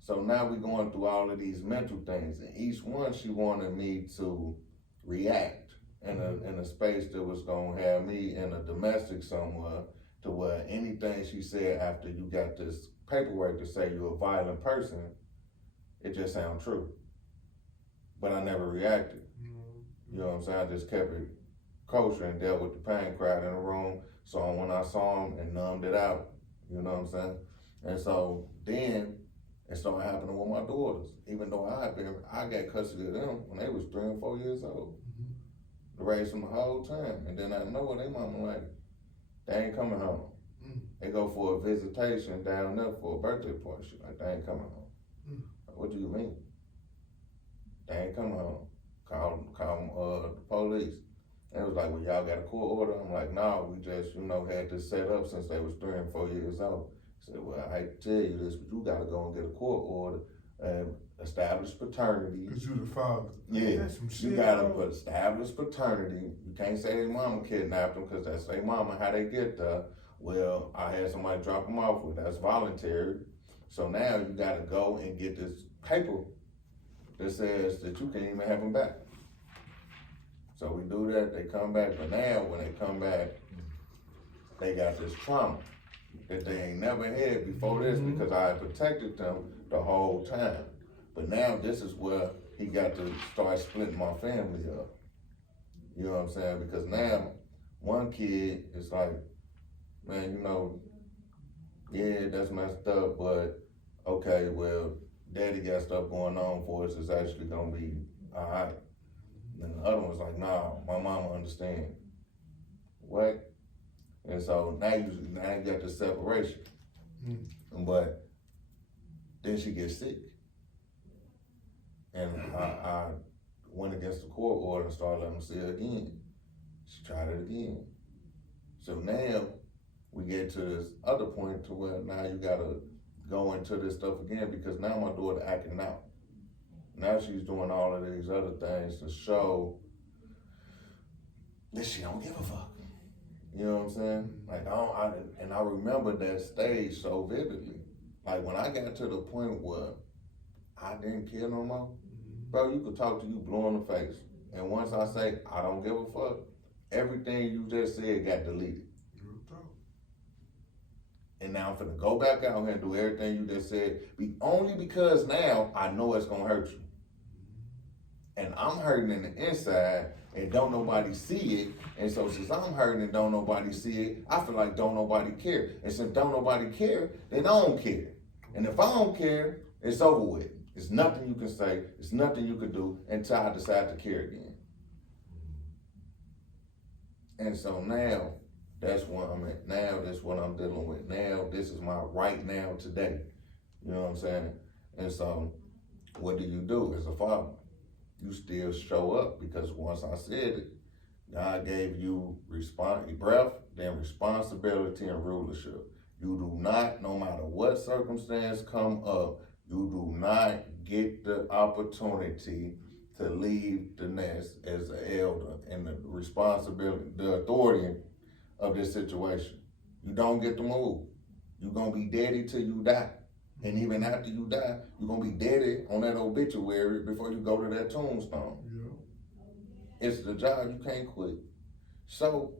So now we're going through all of these mental things, and each one she wanted me to react in a space that was gonna have me in a domestic somewhere, to where anything she said after you got this paperwork to say you're a violent person, it just sounds true. But I never reacted. You know what I'm saying? I just kept it kosher and dealt with the pain, cried in the room, saw him when I saw him and numbed it out. You know what I'm saying? And so then it started happening with my daughters. Even though I got custody of them when they was 3 and 4 years old. Raised them the whole time. And then I know they mama like, they ain't coming home. They go for a visitation down there for a birthday party. She like, they ain't coming home. Like, what do you mean? They ain't coming home. Call the police. And it was like, well, y'all got a court order? I'm like, no, we just, had this set up since they was 3 and 4 years old. I said, well, I hate to tell you this, but you gotta go and get a court order and establish paternity. Cause you the father. Yeah, That's some shit, you gotta bro. establish paternity. You can't say their mama kidnapped them, cause that's their mama, how they get there. Well, I had somebody drop them off with, that's voluntary. So now you gotta go and get this paper that says that you can't even have them back. So we do that, they come back, but now when they come back, they got this trauma that they ain't never had before this, because I had protected them the whole time. But now this is where he got to start splitting my family up. You know what I'm saying? Because now one kid is like, man, yeah, that's messed up, but okay, well, daddy got stuff going on for us, it's actually gonna be all right. And the other one's like, nah, my mama understand. What? And so now you got the separation. But then she gets sick. And I went against the court order and started letting them see her again. She tried it again. So now we get to this other point to where now you gotta go into this stuff again, because now my daughter acting out. Now she's doing all of these other things to show this shit don't give a fuck. You know what I'm saying? Like I remember that stage so vividly. Like when I got to the point where I didn't care no more, bro, you could talk to you blue in the face. And once I say I don't give a fuck, everything you just said got deleted. And now I'm finna go back out here and do everything you just said, only because now I know it's gonna hurt you. And I'm hurting in the inside and don't nobody see it. And so since I'm hurting and don't nobody see it, I feel like don't nobody care. And since don't nobody care, then I don't care. And if I don't care, it's over with. There's nothing you can say, there's nothing you can do until I decide to care again. And so now, that's where I'm at. Now, that's what I'm dealing with. Now, this is my right now today. You know what I'm saying? And so, what do you do as a father? You still show up, because once I said it, God gave you breath, then responsibility and rulership. You do not, no matter what circumstance come up, you do not get the opportunity to leave the nest as an elder and the responsibility, the authority of this situation. You don't get to move. You're gonna be daddy till you die. And even after you die, you're gonna be daddy on that obituary before you go to that tombstone. Yeah. It's the job, you can't quit. So,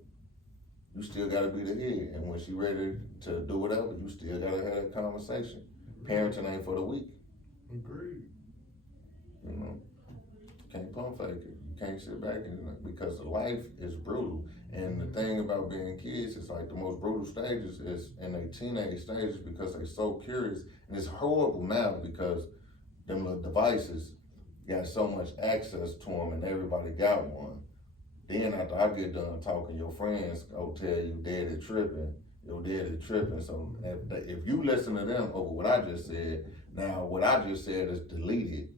you still gotta be the head. And when she ready to do whatever, you still gotta have that conversation. Parenting ain't for the weak. Agreed. You know, you can't pump fake it. You can't sit back and, because life is brutal. And the thing about being kids, it's like the most brutal stages is in their teenage stages, because they're so curious. And it's horrible now because them little devices got so much access to them and everybody got one. Then after I get done talking, your friends go tell you daddy tripping, your daddy tripping. So if you listen to them over what I just said, now what I just said is deleted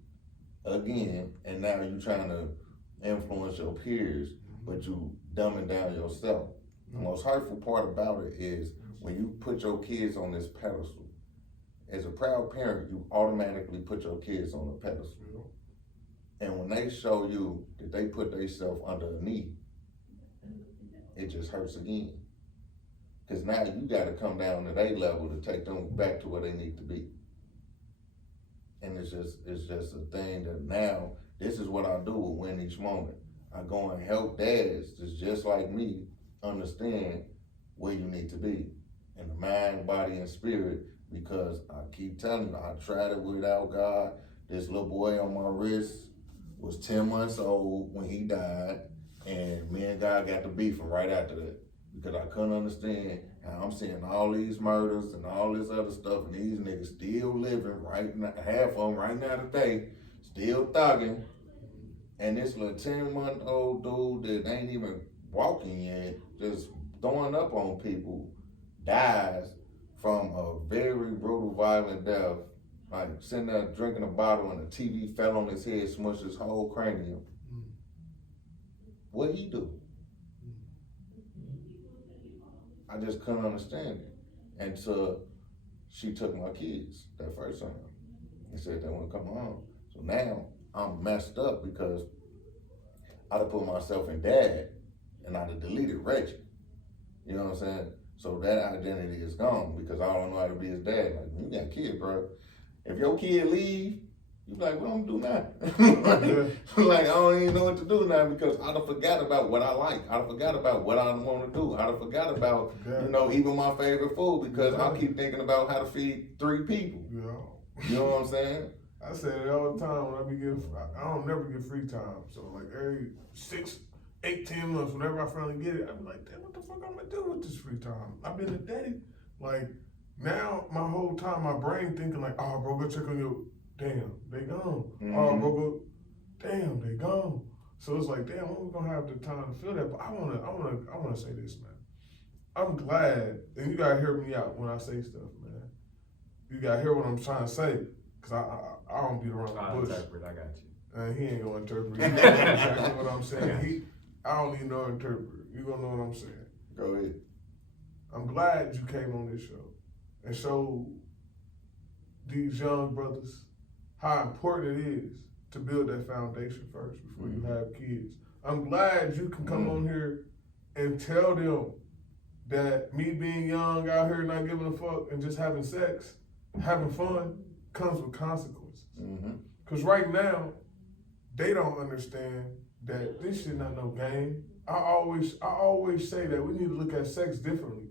again, and now you trying to influence your peers, but you dumbing down yourself. The most hurtful part about it is when you put your kids on this pedestal. As a proud parent, you automatically put your kids on a pedestal. And when they show you that they put themselves under a knee, it just hurts again. Because now you got to come down to their level to take them back to where they need to be. And it's just a thing that now, this is what I do with Win Each Moment. I go and help dads that's just like me understand where you need to be in the mind, body, and spirit, because I keep telling you, I tried it without God. This little boy on my wrist was 10 months old when he died, and me and God got to beefing right after that, because I couldn't understand how I'm seeing all these murders and all this other stuff, and these niggas still living right now, half of them right now today, still thugging. And this little 10-month-old dude that ain't even walking yet, just throwing up on people, dies from a very brutal, violent death. Like sitting there drinking a bottle and the TV fell on his head, smushed his whole cranium. What'd he do? I just couldn't understand it. And so she took my kids that first time and said they want to come home. So now I'm messed up because I'd have put myself in dad and I'd have deleted Reggie. You know what I'm saying? So that identity is gone because I don't know how to be his dad. Like, you got a kid, bro. If your kid leave, you be like, what I'm gonna do now? Like, I don't even know what to do now because I done forgot about what I like. I done forgot about what I want to do. I done forgot about, you know, even my favorite food because I keep thinking about how to feed 3 people. Yeah. You know what I'm saying? I say it all the time when I be getting, I don't never get free time. So like every 6, 8, 10 months, whenever I finally get it, I be like, damn, what the fuck I'm gonna do with this free time? I've been a daddy. Like now my whole time, my brain thinking like, oh bro, go check on your, damn, they gone. Mm-hmm. Oh bro, go, damn, they gone. So it's like, damn, when we gonna have the time to feel that? But I wanna say this, man. I'm glad, and you gotta hear me out when I say stuff, man. You gotta hear what I'm trying to say. Cause I don't beat around the bush. Interpret, I got you. And he ain't gonna interpret. He knows exactly what I'm saying. I don't need no interpreter. You gonna know what I'm saying. Go ahead. I'm glad you came on this show and showed these young brothers how important it is to build that foundation first before you have kids. I'm glad you can come on here and tell them that me being young out here not giving a fuck and just having sex, having fun, comes with consequences. Cause right now, they don't understand that this shit not no game. I always say that we need to look at sex differently.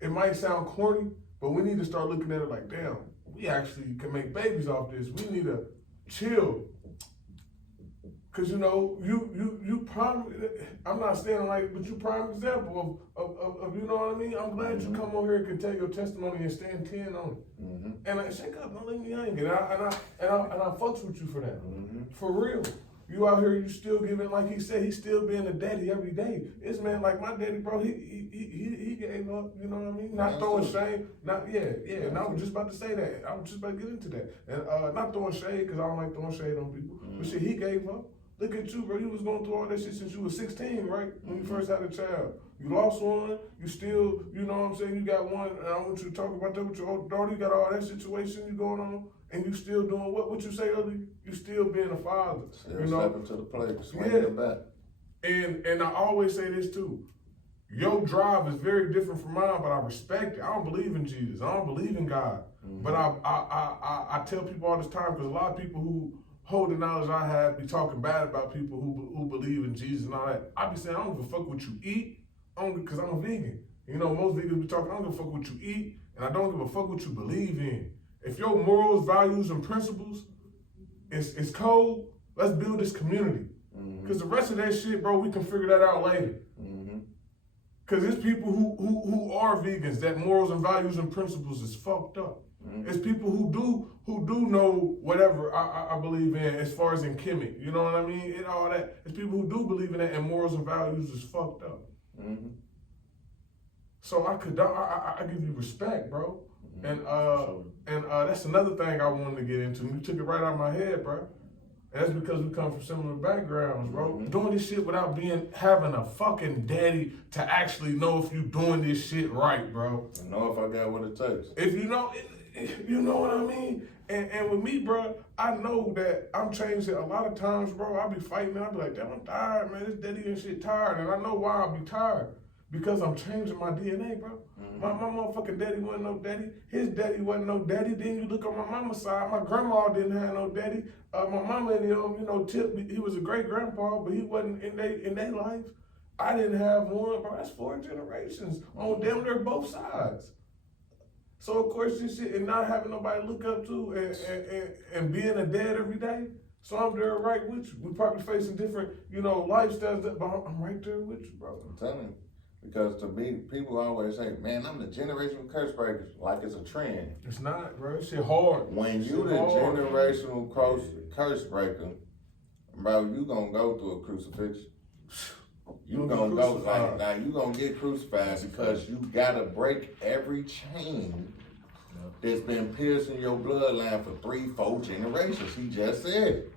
It might sound corny, but we need to start looking at it like, damn, we actually can make babies off this. We need to chill. Cause you know, you prime, I'm not saying like, but you prime example of you know what I mean? I'm glad you come on here and can tell your testimony and stand 10 on it. And like, shake up, don't leave me hanging. And I fucks with you for that. For real. You out here, you still giving, like he said, he's still being a daddy every day. This man, like my daddy, bro, he gave up, you know what I mean? Not throwing shade, and I was just about to say that. I was just about to get into that. And not throwing shade, because I don't like throwing shade on people. But shit, he gave up. Look at you, bro. You was going through all that shit since you was 16, right? When you first had a child. You lost one, you still, you know what I'm saying, you got one, and I want you to talk about that with your old daughter. You got all that situation you going on, and you still doing what you say earlier? You still being a father. Still you know? stepping to the plate, swinging it back. And I always say this too. Your drive is very different from mine, but I respect it. I don't believe in Jesus. I don't believe in God. But I tell people all this time, because a lot of people who hold the knowledge I have be talking bad about people who believe in Jesus and all that. I be saying, I don't give a fuck what you eat, because I'm a vegan. You know, most vegans be talking, I don't give a fuck what you eat, and I don't give a fuck what you believe in. If your morals, values, and principles is cold, let's build this community. Because the rest of that shit, bro, we can figure that out later. Because there's people who are vegans, that morals and values and principles is fucked up. It's people who do know whatever I believe in as far as in Kemet, you know what I mean? And all that. It's people who do believe in that, and morals and values is fucked up. So I give you respect, bro. And that's another thing I wanted to get into. You took it right out of my head, bro. And that's because we come from similar backgrounds, bro. Doing this shit without having a fucking daddy to actually know if you doing this shit right, bro. I know if I got what it takes. If you know what I mean? And with me, bro, I know that I'm changing a lot of times, bro. I be fighting, I be like, damn, I'm tired, man. This daddy and shit tired. And I know why I be tired. Because I'm changing my DNA, bro. My motherfucking daddy wasn't no daddy. His daddy wasn't no daddy. Then you look on my mama's side, my grandma didn't have no daddy. My mama and him, you know, Tip, he was a great grandpa, but he wasn't in their life. I didn't have one, bro. That's 4 generations on damn near both sides. So of course this shit, and not having nobody to look up to and being a dad every day. So I'm there right with you. We probably facing different, you know, lifestyles, but I'm right there with you, bro. I'm telling you. Because to me, people always say, man, I'm the generational curse breaker, like it's a trend. It's not, bro. Shit hard. When you the generational curse breaker, bro, you gonna go through a crucifixion. You gonna go like, now you gonna get crucified because you gotta break every chain that's been piercing your bloodline for 3-4 generations. He just said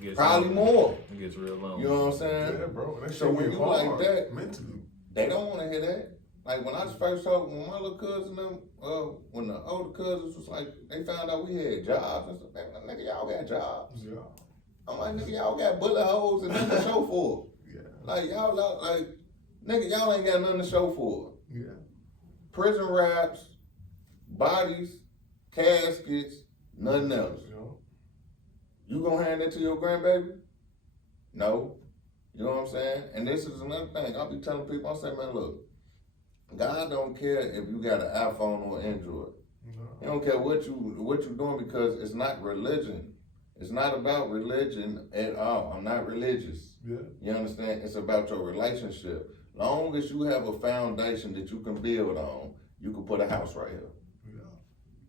it. Probably more. It gets real long. You know what I'm saying? Yeah, bro. That So when you like that, mentally, they don't want to hear that. Like when I first talked, when my little cousin, when the older cousins was like, they found out we had jobs and stuff. Man, nigga, y'all got jobs. yeah. I'm like, nigga, y'all got bullet holes and nothing to show for. Yeah. Like y'all, like, nigga, y'all ain't got nothing to show for. Yeah. Prison wraps, bodies, caskets, nothing else. Yeah. You gonna hand that to your grandbaby? No. You know what I'm saying? And this is another thing. I'll be telling people, I say, man, look, God don't care if you got an iPhone or Android. No. He don't care what you doing, because it's not religion. It's not about religion at all. I'm not religious. Yeah. You understand? It's about your relationship. Long as you have a foundation that you can build on, you can put a house right here. Yeah.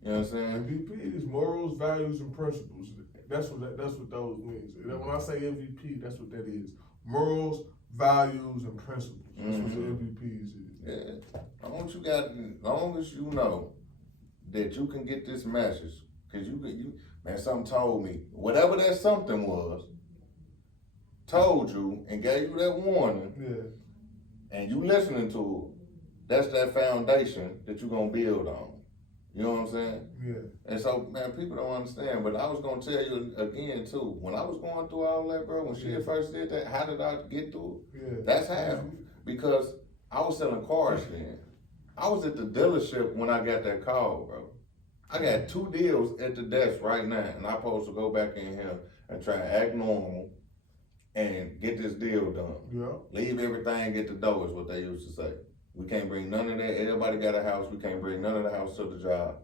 You know what I'm saying? MVP is morals, values, and principles. That's what those means. When I say MVP, that's what that is. Morals, values, and principles. That's what the MVPs is. Yeah. Long as you know that you can get this message, because man, something told me, whatever that something was, told you and gave you that warning, Yeah. and you listening to it, that's that foundation that you're gonna build on. You know what I'm saying? Yeah. And so, man, people don't understand. But I was gonna tell you again too. When I was going through all that, bro, when she first did that, how did I get through it? Yeah. That's how. Because I was selling cars then. I was at the dealership when I got that call, bro. I got 2 deals at the desk right now, and I'm supposed to go back in here and try to act normal and get this deal done. Yeah. Leave everything at the door is what they used to say. We can't bring none of that. Everybody got a house. We can't bring none of the house to the job.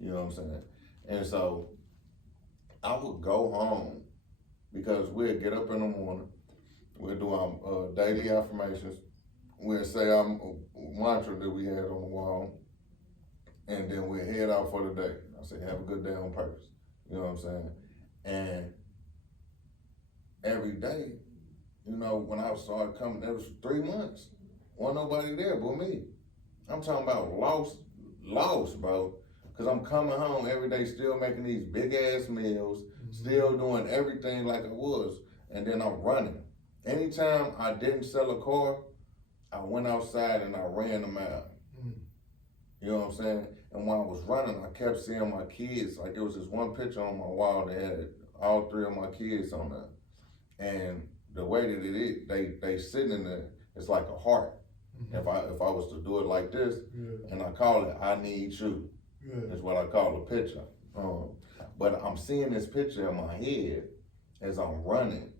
You know what I'm saying? And so I would go home because we'd get up in the morning. We'll do our daily affirmations. We'll say our mantra that we had on the wall. And then we'll head out for the day. I say, have a good day on purpose. You know what I'm saying? And every day, you know, when I started coming, that was 3 months. Wasn't nobody there but me. I'm talking about lost, bro. Cause I'm coming home every day, still making these big ass meals, still doing everything like I was, and then I'm running. Anytime I didn't sell a car, I went outside and I ran them out. You know what I'm saying? And when I was running, I kept seeing my kids. Like, there was this one picture on my wall that had all 3 of my kids on there. And the way that it is, they sitting in there, it's like a heart. If I was to do it like this, and I call it, I need you. That's what I call the picture. But I'm seeing this picture in my head as I'm running.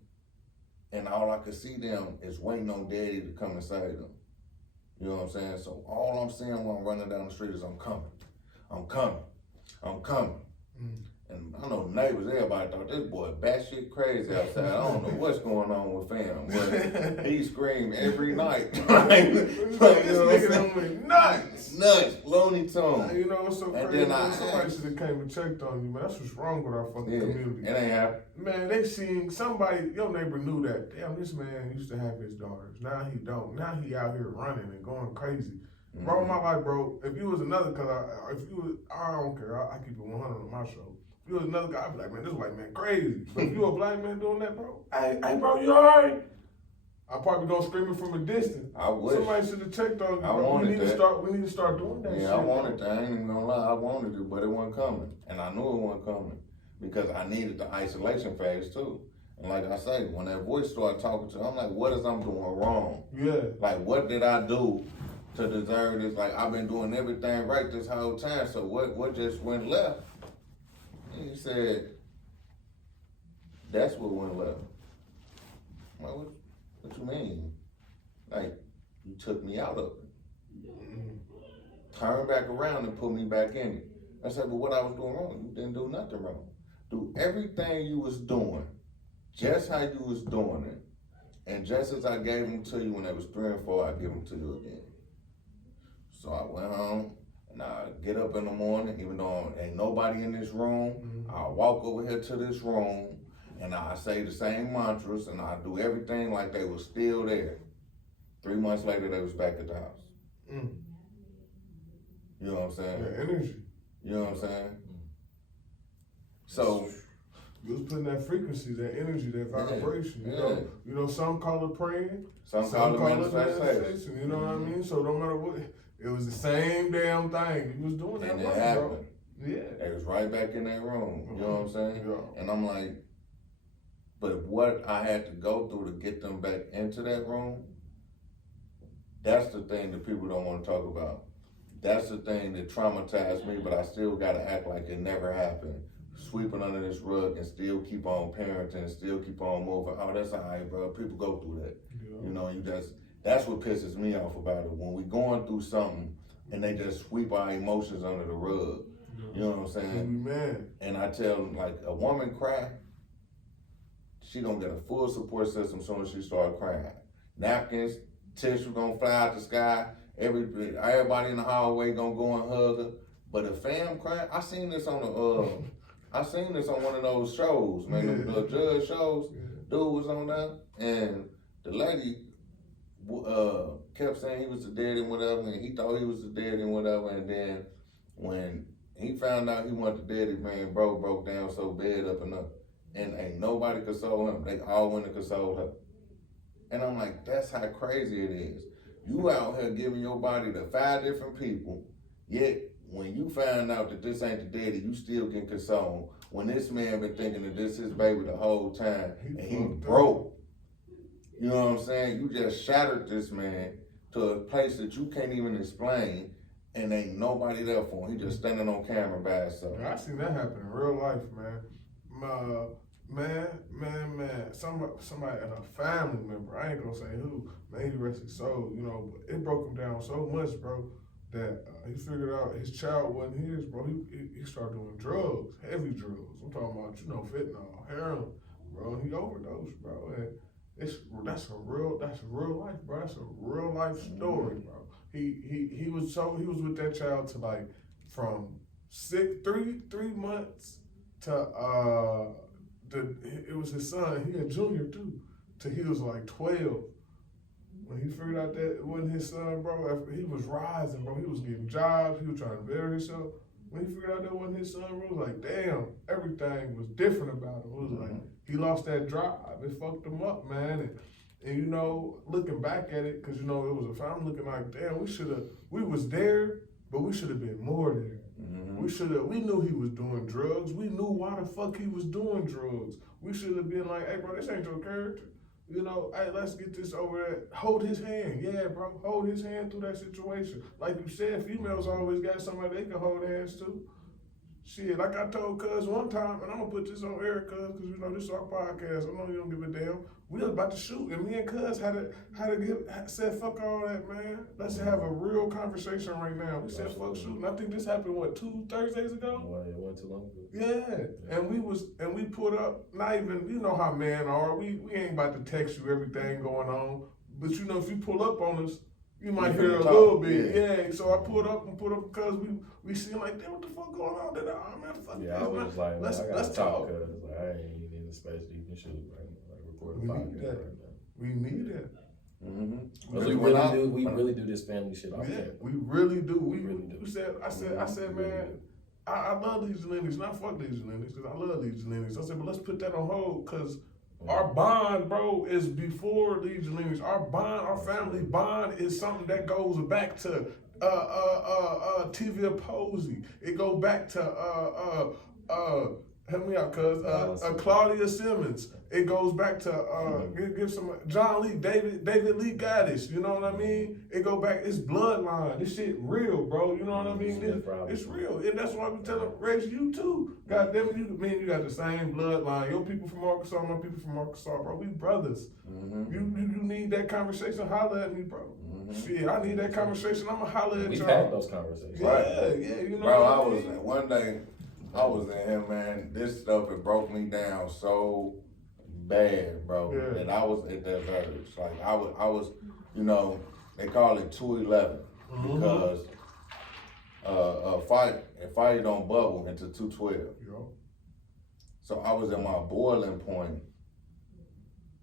And all I could see them is waiting on daddy to come and save them. You know what I'm saying? So all I'm seeing when I'm running down the street is I'm coming. And I know neighbors, everybody thought this boy batshit crazy outside. I don't know what's going on with fam, but he screamed every night. This nigga done went nuts. Nuts, Looney Tunes. You know what's so And crazy? then Somebody should have came and checked on you, man. That's what's wrong with our fucking community. It ain't happening. Man, they seen somebody, your neighbor knew that. Damn, this man used to have his daughters. Now he don't. Now he out here running and going crazy. Bro, my life, bro, if you was another, I don't care. I keep it 100 on my show. If you was another guy, I'd be like, man, this white man crazy. But if you a black man doing that, bro, hey, bro, you all right? I probably gonna scream it from a distance. I wish. Somebody should have checked on you, I bro. wanted that. We need to start doing that shit. Yeah, I wanted that. I ain't even gonna lie. I wanted it, but it wasn't coming. And I knew it wasn't coming because I needed the isolation phase too. And like I say, when that voice started talking to me, I'm like, what is I'm doing wrong? Yeah. Like, what did I do to deserve this? Like, I've been doing everything right this whole time, so what just went left? And he said, that's what went left. I'm like, what you mean? Like, you took me out of it. Turn back around and put me back in it. I said, well, what I was doing wrong? You didn't do nothing wrong. Do everything you was doing, just how you was doing it. And just as I gave them to you when it was 3 and 4, I give them to you again. So I went home, and I get up in the morning, even though ain't nobody in this room, I walk over here to this room, and I say the same mantras, and I do everything like they were still there. 3 months later, they was back at the house. You know what I'm saying? That energy. You know what I'm saying? So you was putting that frequency, that energy, that vibration. Yeah. You know, some call it praying, some call it manifestation. You know what I mean? So no matter what, it was the same damn thing. You was doing that, and it right, happened. bro. Yeah. They was right back in that room. You know what I'm saying? Yeah. And I'm like, but what I had to go through to get them back into that room, that's the thing that people don't want to talk about. That's the thing that traumatized me, but I still got to act like it never happened. Sweeping under this rug and still keep on parenting, still keep on moving. Oh, that's all right, bro. People go through that. Yeah. You know, that's what pisses me off about it. When we going through something and they just sweep our emotions under the rug. Yeah. You know what I'm saying? Man. And I tell them, like, a woman cry, she gonna get a full support system as soon as she start crying. Napkins, tissue gonna fly out the sky. Everybody in the hallway gonna go and hug her. But if fam cry, I seen this on one of those shows, man, the judge shows. Yeah. Dude was on there, and the lady kept saying he was the daddy and whatever, and he thought he was the daddy and whatever. And then when he found out he wasn't the daddy, man, broke down so bad up and up, and ain't nobody console him. They all went to console her. And I'm like, that's how crazy it is. You out here giving your body to 5 different people, yet when you find out that this ain't the daddy, you still get consoled. When this man been thinking that this his baby the whole time, and he broke. You know what I'm saying? You just shattered this man to a place that you can't even explain, and ain't nobody there for him. He just standing on camera by himself. I seen that happen in real life, man. Man. Somebody and a family member. I ain't gonna say who. Man, he rest his soul. You know, but it broke him down so much, bro, that he figured out his child wasn't his, bro. He started doing drugs, heavy drugs. I'm talking about, you know, fentanyl, heroin, bro. And he overdosed, bro. And that's real life, bro. That's a real life story, bro. He was with that child to like from 3 months to it was his son. He a junior too. Till he was like 12. When he figured out that it wasn't his son, bro, after he was rising, bro. He was getting jobs. He was trying to better himself. When he figured out that wasn't his son, bro, it was like, damn, everything was different about him. It was like he lost that drive. It fucked him up, man. And you know, looking back at it, because you know it was a family, looking like, damn, we was there, but we should have been more there. We knew he was doing drugs. We knew why the fuck he was doing drugs. We should have been like, hey, bro, this ain't your character. You know, hey, let's get this over there. Hold his hand. Yeah, bro, hold his hand through that situation. Like you said, females always got somebody they can hold hands to. Shit, like I told Cuz one time, and I'm gonna put this on air, Cuz, because you know this is our podcast. I know you don't give a damn. We was about to shoot, and me and Cuz said fuck all that, man. Let's have a real conversation right now. We said fuck shooting. I think this happened 2 Thursdays ago. It wasn't too long ago. Yeah, and we put up. Not even, you know how men are. We ain't about to text you everything going on, but you know if you pull up on us, you might hear a little bit. Yeah. So I pulled up because we seen like, damn, what the fuck going on? That man, fuck Yeah, this, I was man. like, Let's talk. Cause like, I ain't even in the space that you can shoot, like record a We podcast need that. right now. We need that. Cause we really do this family shit off Yeah, camera. we really do. We really do. I said, man, I love these lineages, not fuck these lineages, because I love these lineages. I said, but let's put that on hold, because our bond, bro, is before these lineages. Our bond, our family bond is something that goes back to TV Posey. It goes back to help me out, cuz Claudia Simmons. It goes back to give some John Lee, David Lee Gaddis. You know what I mean? It go back. It's bloodline. This shit real, bro. You know what I mean? It's real, and that's why we tell them, Reggie, you too. God damn it, you got the same bloodline. Your people from Arkansas, my people from Arkansas, bro. We brothers. You need that conversation? Holler at me, bro. Shit, I need that conversation. I'ma holler at We've y'all. had those conversations. Yeah. You know, Bro, one day, I was in here, man. This stuff, it broke me down so bad, bro. Yeah. And I was at that verge. Like I was, you know, they call it 211 because a fight don't bubble into 212. Yo. So I was at my boiling point,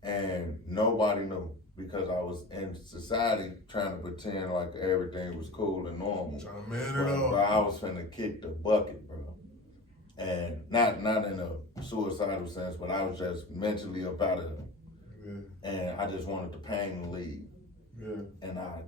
and nobody knew because I was in society trying to pretend like everything was cool and normal. Trying to man it up. But I was finna kick the bucket, bro. And not in a suicidal sense, but I was just mentally up out of it. Yeah. And I just wanted the pain to leave. Yeah. And I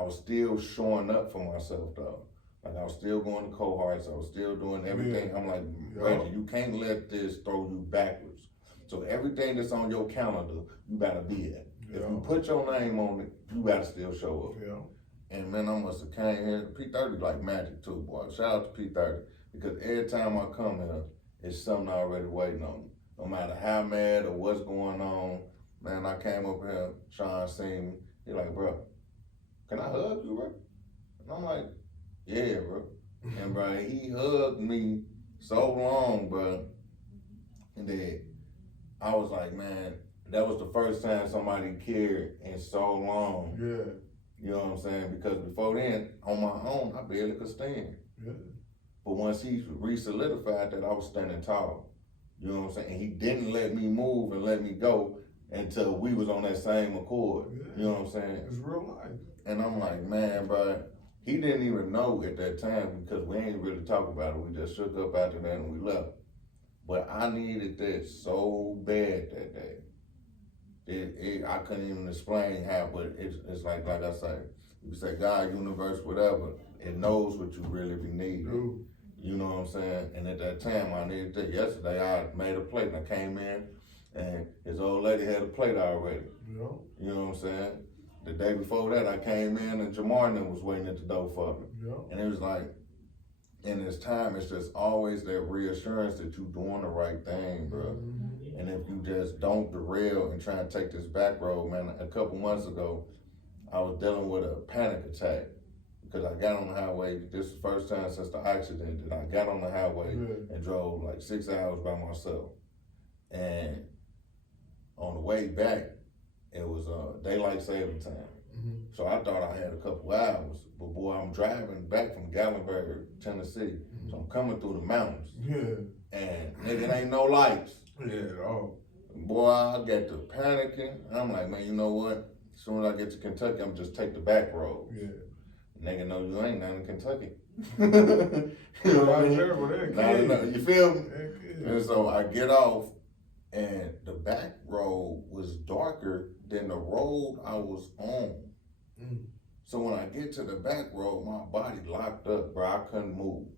was still showing up for myself though. Like I was still going to cohorts, I was still doing everything. I'm like, Reggie, you can't let this throw you backwards. So everything that's on your calendar, you gotta be at. If you put your name on it, you gotta still show up. Yeah. And man, I must have came here. P30 like magic too, boy. Shout out to P30. Because every time I come here, it's something already waiting on me. No matter how mad or what's going on, man, I came up here, Sean seen me. He like, bro, can I hug you, bro? And I'm like, yeah, bro. And bro, he hugged me so long, bro. And then I was like, man, that was the first time somebody cared in so long. Yeah. You know what I'm saying? Because before then, on my own, I barely could stand. Yeah. But once he re-solidified that, I was standing tall. You know what I'm saying? And he didn't let me move and let me go until we was on that same accord. Yeah. You know what I'm saying? It's real life. And I'm like, man, bro, he didn't even know at that time because we ain't really talk about it. We just shook up after that and we left. But I needed that so bad that day. I couldn't even explain how, but it's like I say, you say God, universe, whatever, it knows what you really be needing. You know what I'm saying? And at that time, I needed that. Yesterday, I made a plate and I came in and his old lady had a plate already. Yeah. You know what I'm saying? The day before that, I came in and Jamar was waiting at the door for me. Yeah. And it was like, in this time, it's just always that reassurance that you're doing the right thing, bro. Mm-hmm. And if you just don't derail and try and take this back road, man, a couple months ago, I was dealing with a panic attack because I got on the highway. This is the first time since the accident that I got on the highway and drove like 6 hours by myself. And on the way back, it was daylight saving time. Mm-hmm. So I thought I had a couple hours, but boy, I'm driving back from Gatlinburg, Tennessee. So I'm coming through the mountains. Yeah. And nigga, it ain't no lights. Yeah, at all. Boy, I get to panicking. I'm like, man, you know what? As soon as I get to Kentucky, I'm just take the back road. Yeah. Nigga, no, you ain't not in Kentucky. You know what I mean? You feel me? And so I get off, and the back road was darker than the road I was on. So when I get to the back road, my body locked up, bro. I couldn't move.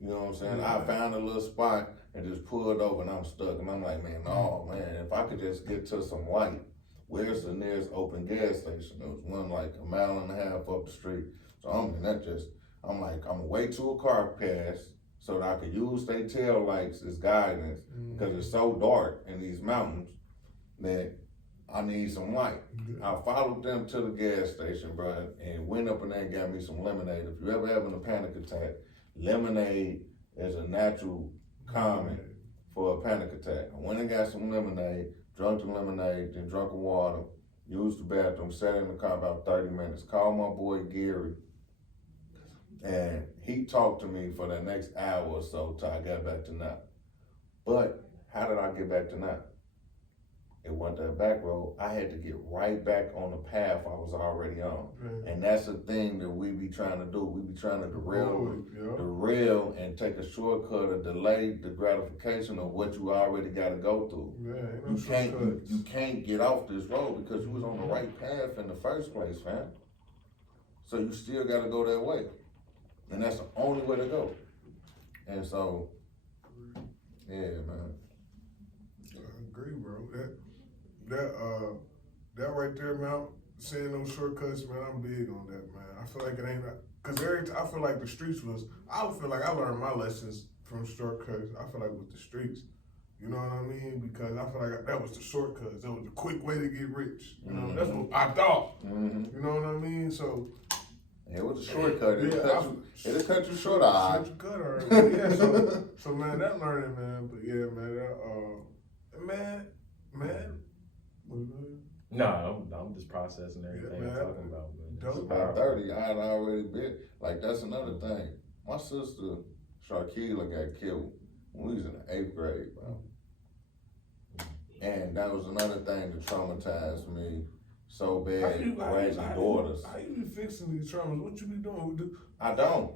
You know what I'm saying? I found a little spot and just pulled over and I'm stuck. And I'm like, man, no, man, if I could just get to some light, where's the nearest open gas station? There was one like a mile and a half up the street. So I'm like, I'm gonna wait till a car pass so that I could use their tail lights as guidance because it's so dark in these mountains that I need some light. I followed them to the gas station, bro, and went up in there and got me some lemonade. If you ever having a panic attack, lemonade is a natural calming for a panic attack. I went and got some lemonade, drunk the lemonade, then drunk the water, used the bathroom, sat in the car about 30 minutes, called my boy Gary, and he talked to me for the next hour or so till I got back to Nap. But how did I get back to Nap? It wasn't that back road. I had to get right back on the path I was already on. And that's the thing that we be trying to do. We be trying to derail and take a shortcut or delay the gratification of what you already got to go through. You can't get off this road because you was on the right path in the first place, fam. So you still got to go that way. And that's the only way to go. And so, yeah, man. I agree, bro. That right there, man, saying those shortcuts, man, I'm big on that, man. I feel like it ain't, cause I feel like the streets I feel like I learned my lessons from shortcuts. I feel like with the streets, you know what I mean? Because I feel like that was the shortcuts. That was the quick way to get rich. You know, that's what I thought. You know what I mean? So. It was a shortcut. It'll cut you short. Yeah, so man, that learning, man. But yeah, man, man. No, I'm just processing everything I'm talking about, man. About 30, I had already been. Like, that's another thing. My sister, Sharkeela, got killed when we was in the 8th grade, bro. And that was another thing that traumatized me so bad, raising daughters. How you be fixing these traumas? What you be doing? I don't.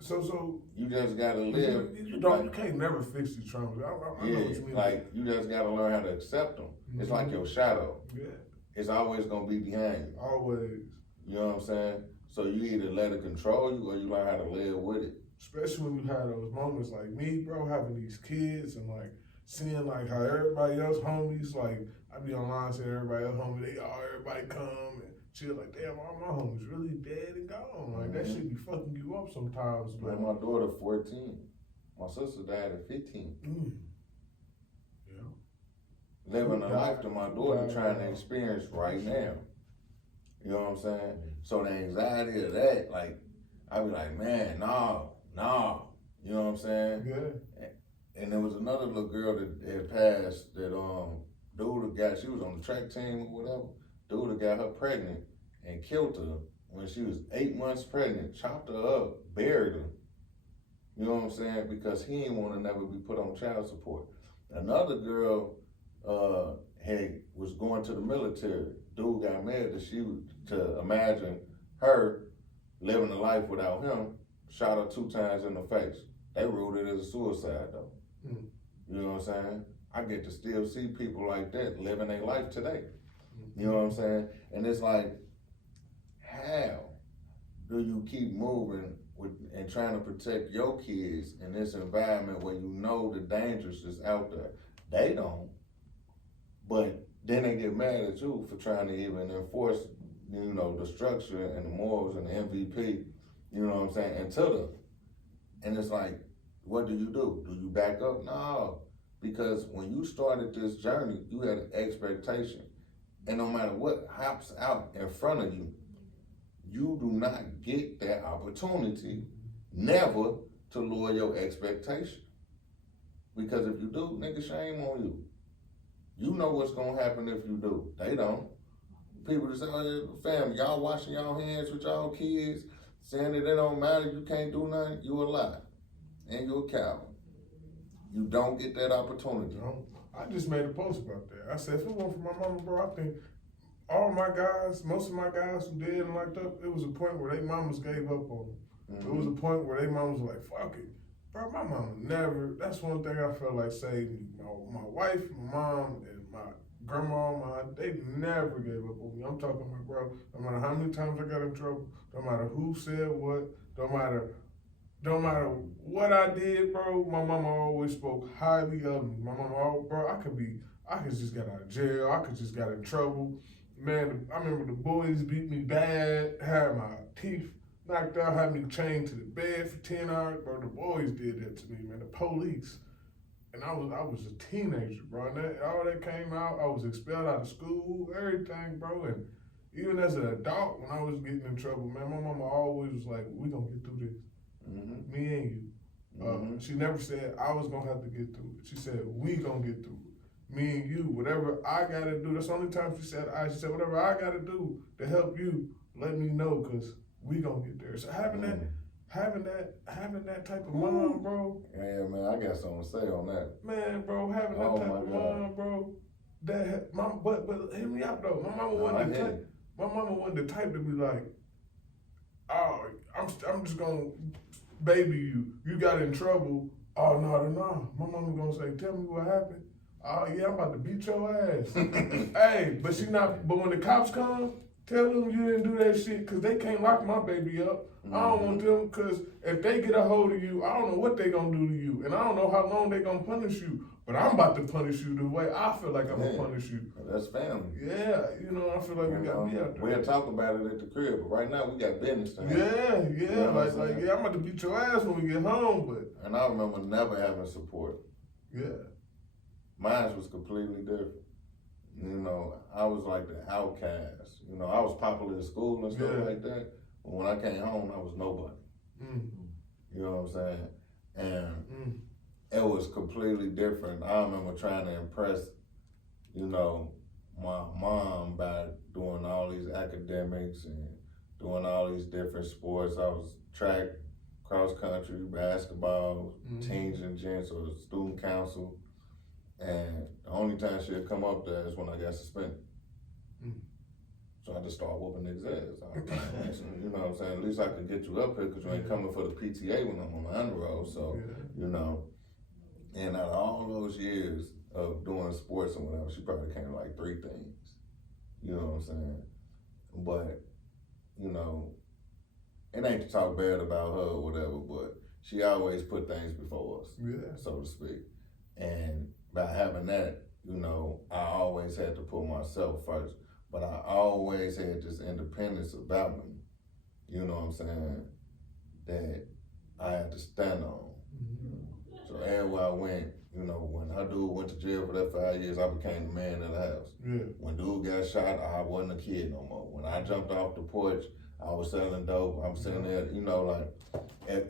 So you just gotta live. You can't never fix these traumas. I know what you mean. Like you just gotta learn how to accept them. It's like your shadow. Yeah. It's always gonna be behind you. Always. You know what I'm saying? So you either let it control you or you learn how to live with it. Especially when you have those moments like me, bro, having these kids and like seeing like how everybody else homies, like I be online seeing everybody else homies, everybody come and chill, like damn, all my homies really dead and gone. Like that shit be fucking you up sometimes. Like my daughter 14. My sister died at 15. Yeah. Living a life that my daughter trying to experience right now. You know what I'm saying? So the anxiety of that, like, I be like, man, no. You know what I'm saying? Yeah. And there was another little girl that had passed that she was on the track team or whatever. Dude that got her pregnant and killed her when she was 8 months pregnant, chopped her up, buried her. You know what I'm saying? Because he didn't want to never be put on child support. Another girl was going to the military. Dude got mad to imagine her living a life without him, shot her 2 times in the face. They ruled it as a suicide though. You know what I'm saying? I get to still see people like that living their life today. You know what I'm saying? And it's like, how do you keep moving and trying to protect your kids in this environment where you know the dangers is out there? They don't. But then they get mad at you for trying to even enforce, the structure and the morals and the MVP, you know what I'm saying, into them. And it's like, what do? Do you back up? No. Because when you started this journey, you had an expectation. And no matter what hops out in front of you, you do not get that opportunity never to lower your expectation. Because if you do, nigga, shame on you. You know what's gonna happen if you do. They don't. People just say, oh, yeah, fam, y'all washing y'all hands with y'all kids, saying that it don't matter, you can't do nothing, you a lie. And you a coward. You don't get that opportunity. I just made a post about that. I said, if it weren't for my mama, bro, I think all my guys, most of my guys who dead and locked up, it was a point where they mamas gave up on them. It was a point where they mamas were like, fuck it. Bro, my mama never, that's one thing I felt like saved me. My wife, my mom, and my grandma, they never gave up on me. I'm talking about, bro, no matter how many times I got in trouble, no matter who said what, don't matter what I did, bro, my mama always spoke highly of me. My mama, bro, I could just got out of jail, I could just got in trouble. Man, I remember the boys beat me bad, had my teeth knocked out, had me chained to the bed for 10 hours, bro. The boys did that to me, man, the police. And I was a teenager, bro, and all that came out, I was expelled out of school, everything, bro, and even as an adult, when I was getting in trouble, man, my mama always was like, we gonna get through this. Mm-hmm. Me and you. She never said I was gonna have to get through it. She said we gonna get through it. Me and you, whatever I gotta do. That's the only time she said whatever I gotta do to help you, let me know, cause we gonna get there. So having that type of mom, bro. Yeah, man, I got something to say on that. Man, bro, having that type of mom, bro. But hear me out though. My mama wasn't the type. My mama wasn't the type to be like, oh, I'm just gonna baby you. You got in trouble. Oh, no. My mama gonna say, tell me what happened. Oh, yeah, I'm about to beat your ass. Hey, but when the cops come, tell them you didn't do that shit, because they can't lock my baby up. I don't want them, because if they get a hold of you, I don't know what they gonna do to you. And I don't know how long they gonna punish you. But I'm about to punish you the way I feel like I'm gonna punish you. That's family. Yeah, I feel like we gotta be out there. We'll talk about it at the crib, but right now we got business to handle. Yeah, I'm about to beat your ass when we get home, but. And I remember never having support. Yeah. Mine was completely different. I was like the outcast. I was popular in school and stuff like that. But when I came home, I was nobody. You know what I'm saying? And it was completely different. I remember trying to impress, my mom by doing all these academics and doing all these different sports. I was track, cross country, basketball, teens and gents, or student council. And the only time she'd come up there is when I got suspended. So I just started whooping niggas' ass. You know what I'm saying? At least I could get you up here, because you ain't coming for the PTA when I'm on the honor roll. So, and out of all those years of doing sports and whatever, she probably came to like 3 things. You know what I'm saying? But, it ain't to talk bad about her or whatever, but she always put things before us, so to speak. And by having that, I always had to put myself first. But I always had this independence about me, you know what I'm saying, that I had to stand on. So everywhere I went, when her dude went to jail for that 5 years, I became the man of the house. When dude got shot, I wasn't a kid no more. When I jumped off the porch, I was selling dope. I'm sitting there,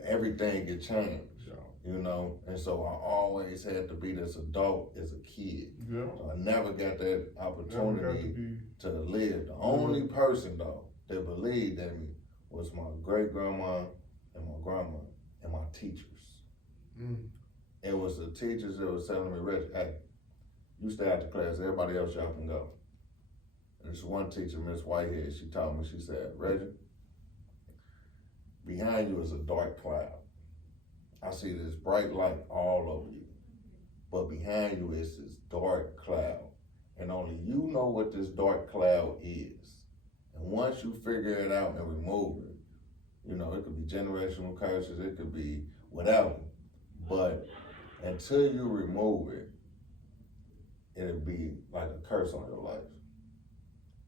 everything get changed. And so I always had to be this adult as a kid. So I never got that opportunity to live. The only person, though, that believed in me was my great-grandma and my grandma and my teachers. It was the teachers that was telling me, Reggie, hey, you stay out the class, everybody else y'all can go. And this one teacher, Miss Whitehead, she taught me, she said, Reggie, behind you is a dark cloud. I see this bright light all over you, but behind you is this dark cloud, and only you know what this dark cloud is. And once you figure it out and remove it, you know, it could be generational curses, it could be whatever. But until you remove it, it'll be like a curse on your life.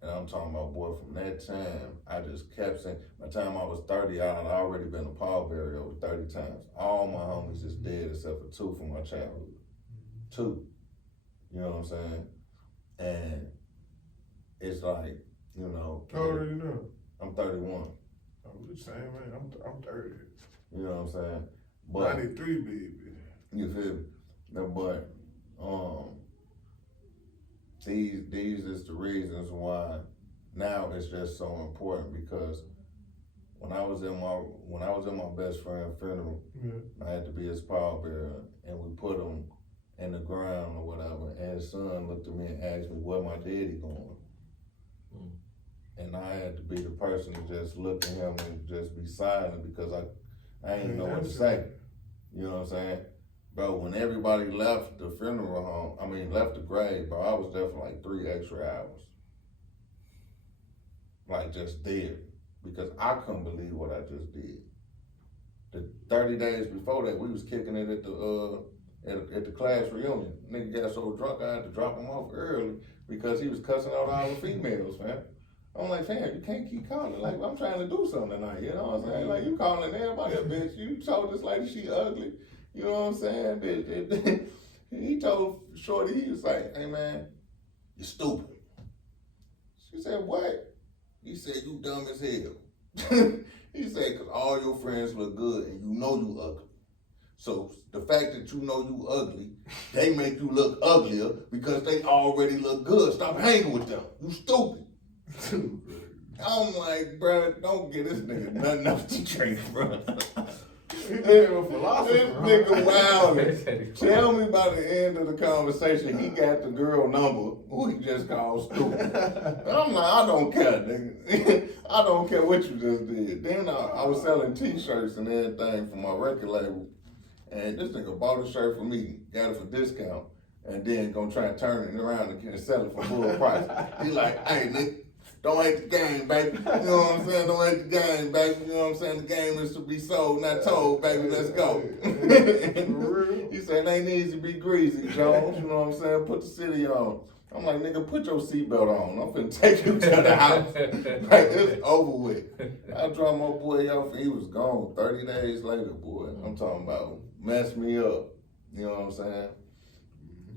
And I'm talking about, boy, from that time, I just kept saying, by the time I was 30, I had already been a pallbearer over 30 times. All my homies is dead except for 2 from my childhood. 2. You know what I'm saying? And it's like, you know. How old are you now? I'm 31. I'm the same, man. I'm 30. You know what I'm saying? But 93, baby. you feel me? But these is the reasons why now it's just so important, because when I was in my best friend's funeral, I had to be his pallbearer, and we put him in the ground or whatever, and his son looked at me and asked me where my daddy going. And I had to be the person to just look at him and just be silent, because I ain't know what to say. You know what I'm saying? Bro, when everybody left the funeral home, left the grave, bro, I was there for like 3 extra hours. Like, just there. Because I couldn't believe what I just did. The 30 days before that, we was kicking it at the class reunion. Nigga got so drunk, I had to drop him off early because he was cussing out all the females, man. I'm like, fam, you can't keep calling. Like, I'm trying to do something tonight, you know what I'm saying? Like, you calling everybody a bitch. You told this lady she ugly. You know what I'm saying? He told Shorty, he was like, hey, man, you stupid. She said, what? He said, you dumb as hell. He said, because all your friends look good and you know you ugly. So the fact that you know you ugly, they make you look uglier because they already look good. Stop hanging with them. You stupid. I'm like, bro, don't get this nigga nothing else to drink, bro. This nigga wild. Tell me by the end of the conversation, he got the girl number who he just called stupid. And I'm like, I don't care, nigga. I don't care what you just did. Then I was selling t-shirts and everything for my record label. And this nigga bought a shirt for me, got it for discount, and then gonna try and turn it around and sell it for full price. He like, hey, nigga, don't hate the game, baby. You know what I'm saying? Don't hate the game, baby. You know what I'm saying? The game is to be sold, not told, baby. Let's go. He said, it ain't easy to be greasy, Jones. You know what I'm saying? Put the city on. I'm like, nigga, put your seatbelt on. I'm finna take you to the house. Like, it's over with. I dropped my boy off, and he was gone 30 days later, boy. I'm talking about messed me up. You know what I'm saying?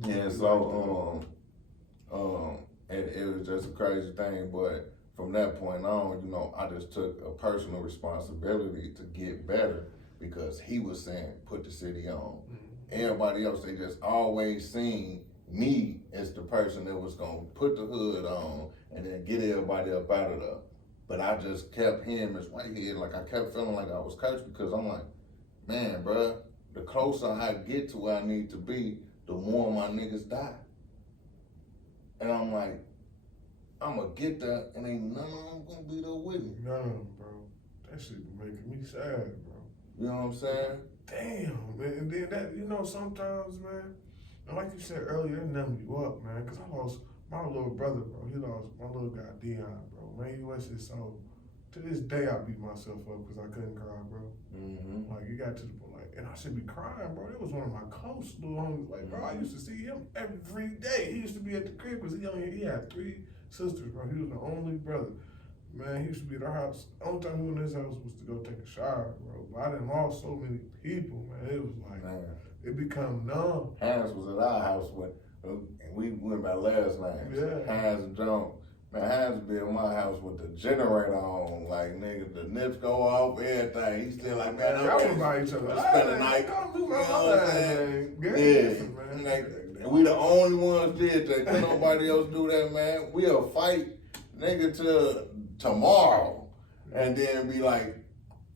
Yeah, so, and it was just a crazy thing, but from that point on, you know, I just took a personal responsibility to get better, because he was saying, put the city on. Everybody else, they just always seen me as the person that was gonna put the hood on and then get everybody up out of there. But I just kept hearing Miss Whitehead, like I kept feeling like I was cursed, because I'm like, man, bruh, the closer I get to where I need to be, the more my niggas die. And I'm like, I'm gonna get there, and ain't none of them gonna be there with me. None of them, bro. That shit be making me sad, bro. You know what I'm saying? Damn, man. And then that, you know, sometimes, man, and like you said earlier, it numb you up, man. Cause I lost my little brother, bro. He lost my little guy, Dion, bro. Man, he was his soul. To this day, I beat myself up because I couldn't cry, bro. Mm-hmm. Like, it got to the point, like, and I should be crying, bro. It was one of my close little homies. Like, bro, I used to see him every day. He used to be at the crib because he had 3 sisters, bro. He was the only brother. Man, he used to be at our house. The only time he was in his house was to go take a shower, bro. But I done lost so many people, man. It was like, it become numb. Hans was at our house and we went by last names. Yeah. Hans and John. Man, Hans be in my house with the generator on, like, nigga, the nips go off, everything. He's still like, man, y'all want by each other. Spend the night. Come do my thing. Yeah. Like, and we the only ones did that. Can nobody else do that, man? We'll fight, nigga, till tomorrow, and then be like,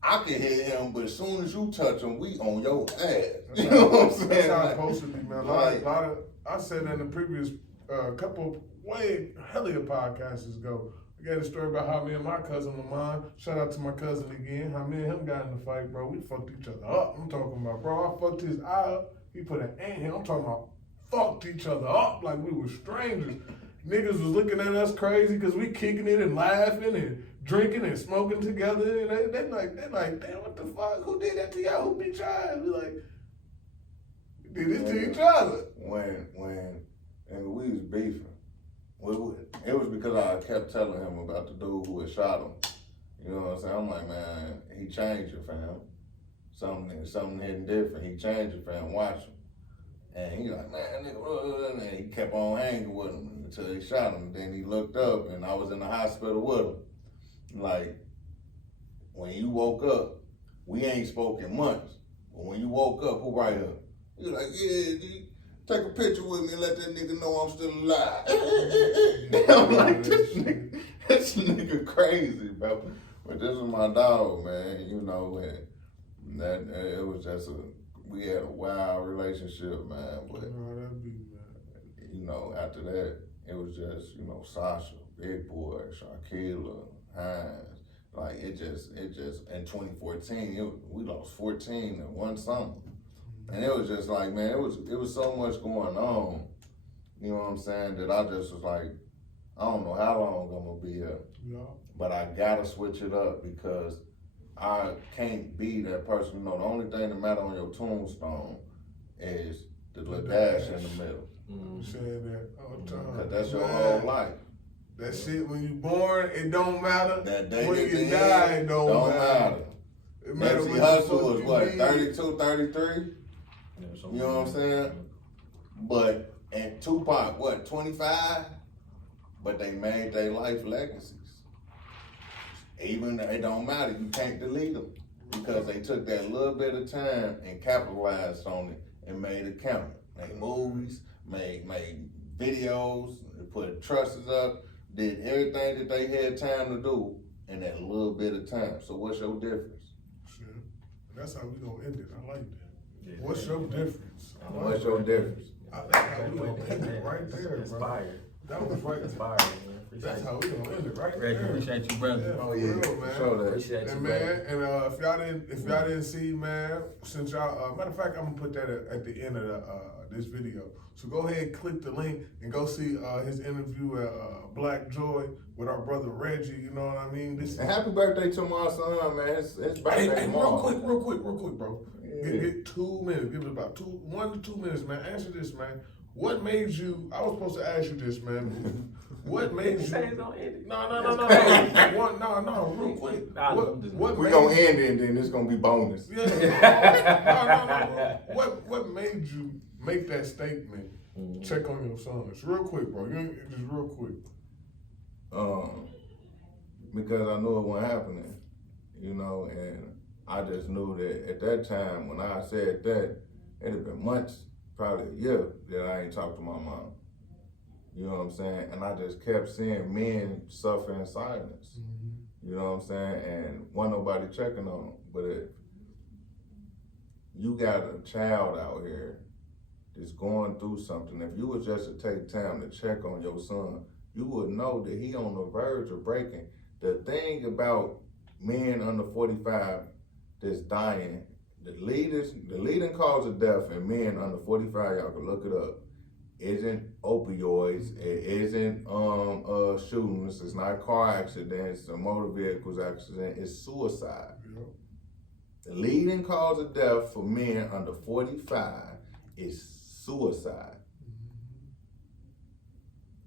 I can hit him, but as soon as you touch him, we on your ass. You know what I'm saying? That's how it's supposed to be, man. I said that in the previous couple way hellier podcasts ago. I got a story about how me and my cousin Lamont, shout out to my cousin again, how me and him got in the fight, bro. We fucked each other up. I'm talking about, bro, I fucked his eye up. He put an ant here. I'm talking about fucked each other up like we were strangers. niggas was looking at us crazy because we kicking it and laughing and drinking and smoking together. And they like, damn, what the fuck? Who did that to y'all? Who beat y'all? We like, we did this to each other. And we was beefing. It was because I kept telling him about the dude who had shot him. You know what I'm saying? I'm like, man, he changed it, fam. Something hitting different. He changed it, fam. Watch him. And he like, man, nigga, and he kept on hanging with him until he shot him. Then he looked up, and I was in the hospital with him. Like, when you woke up, we ain't spoken months. But when you woke up, who right up? He like, yeah, G, take a picture with me and let that nigga know I'm still alive. I'm like, this nigga crazy, bro. But this was my dog, man. You know, and that it was just we had a wild relationship, man. But you know, after that, it was just, you know, Sasha, Big Boy, Shaquilla, Hines. Like it just in 2014, we lost 14 in one summer. And it was just like, man, it was so much going on, you know what I'm saying, that I just was like, I don't know how long I'm gonna be here. Yeah. But I gotta switch it up because I can't be that person. You know, the only thing that matter on your tombstone is the little dash in the middle. I'm saying that all the time. Cause that's your whole life. That shit, when you born, it don't matter. That day when that you you die, had, it don't matter. It matter Nipsey what Hussle was you what, did. 32, 33? You know what I'm saying? But, and Tupac, what, 25? But they made their life legacies. Even it don't matter, you can't delete them. Because they took that little bit of time and capitalized on it and made it count. Made movies, made videos, put trusses up, did everything that they had time to do in that little bit of time. So what's your difference? Shit. That's how we gonna end it. I like that. Yeah. What's your difference? What's your difference? That's how we gonna end it right there, bro. Inspired. That was right. Inspired, man. That's how we gonna end it right Reggie, there. appreciate you, brother. Yeah, Oh for yeah, real, man. show that. Appreciate you, And brother. man, and if y'all didn't see, man, since y'all, matter of fact, I'm gonna put that at the end of this video. So go ahead and click the link and go see his interview at Black Joy with our brother Reggie. You know what I mean? This And happy birthday to my son, man. His birthday hey, tomorrow. real quick, bro. Yeah. Get 2 minutes. Give it about 1 to 2 minutes, man. Answer this, man. What made you? I was supposed to ask you this, man. What made you? Say it's gonna end it. No. Real quick. Nah, What We made gonna you? end it and then it's gonna be bonus. Yeah. No. What made you make that statement? Check on your sons. Real quick, bro. Just real quick. Because I knew it wasn't happening, you know, and I just knew that at that time when I said that, it had been months, probably a year, that I ain't talked to my mom. You know what I'm saying? And I just kept seeing men suffer in silence. You know what I'm saying? And wasn't nobody checking on them. But if you got a child out here that's going through something, if you was just to take time to check on your son, you would know that he on the verge of breaking. The thing about men under 45 that's dying, the leading cause of death in men under 45, y'all can look it up, isn't opioids, it isn't shootings, it's not car accidents or motor vehicles accidents, it's suicide. Yep. The leading cause of death for men under 45 is suicide.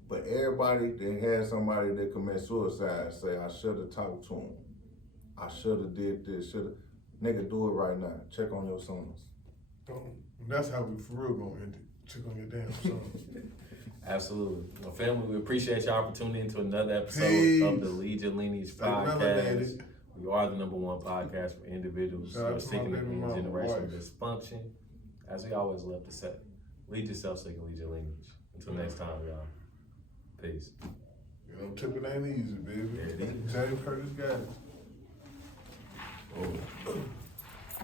But everybody that has somebody that commits suicide say, I should have talked to him. I should have did this, Nigga, do it right now. Check on your sons. That's how we for real gonna end it. Check on your damn sons. Absolutely. Well, family, we appreciate y'all for tuning in to another episode Peace. of the Lead Your Lineage Stay podcast. melanated. We are the #1 podcast for individuals who Shout out are to my seeking to baby end mama, generational wife. dysfunction. As we always love to say, lead yourself so you can lead your lineage. Until next time, y'all. Peace. You know, tipping ain't easy, baby. Yeah, it is. James Curtis got it. Oh.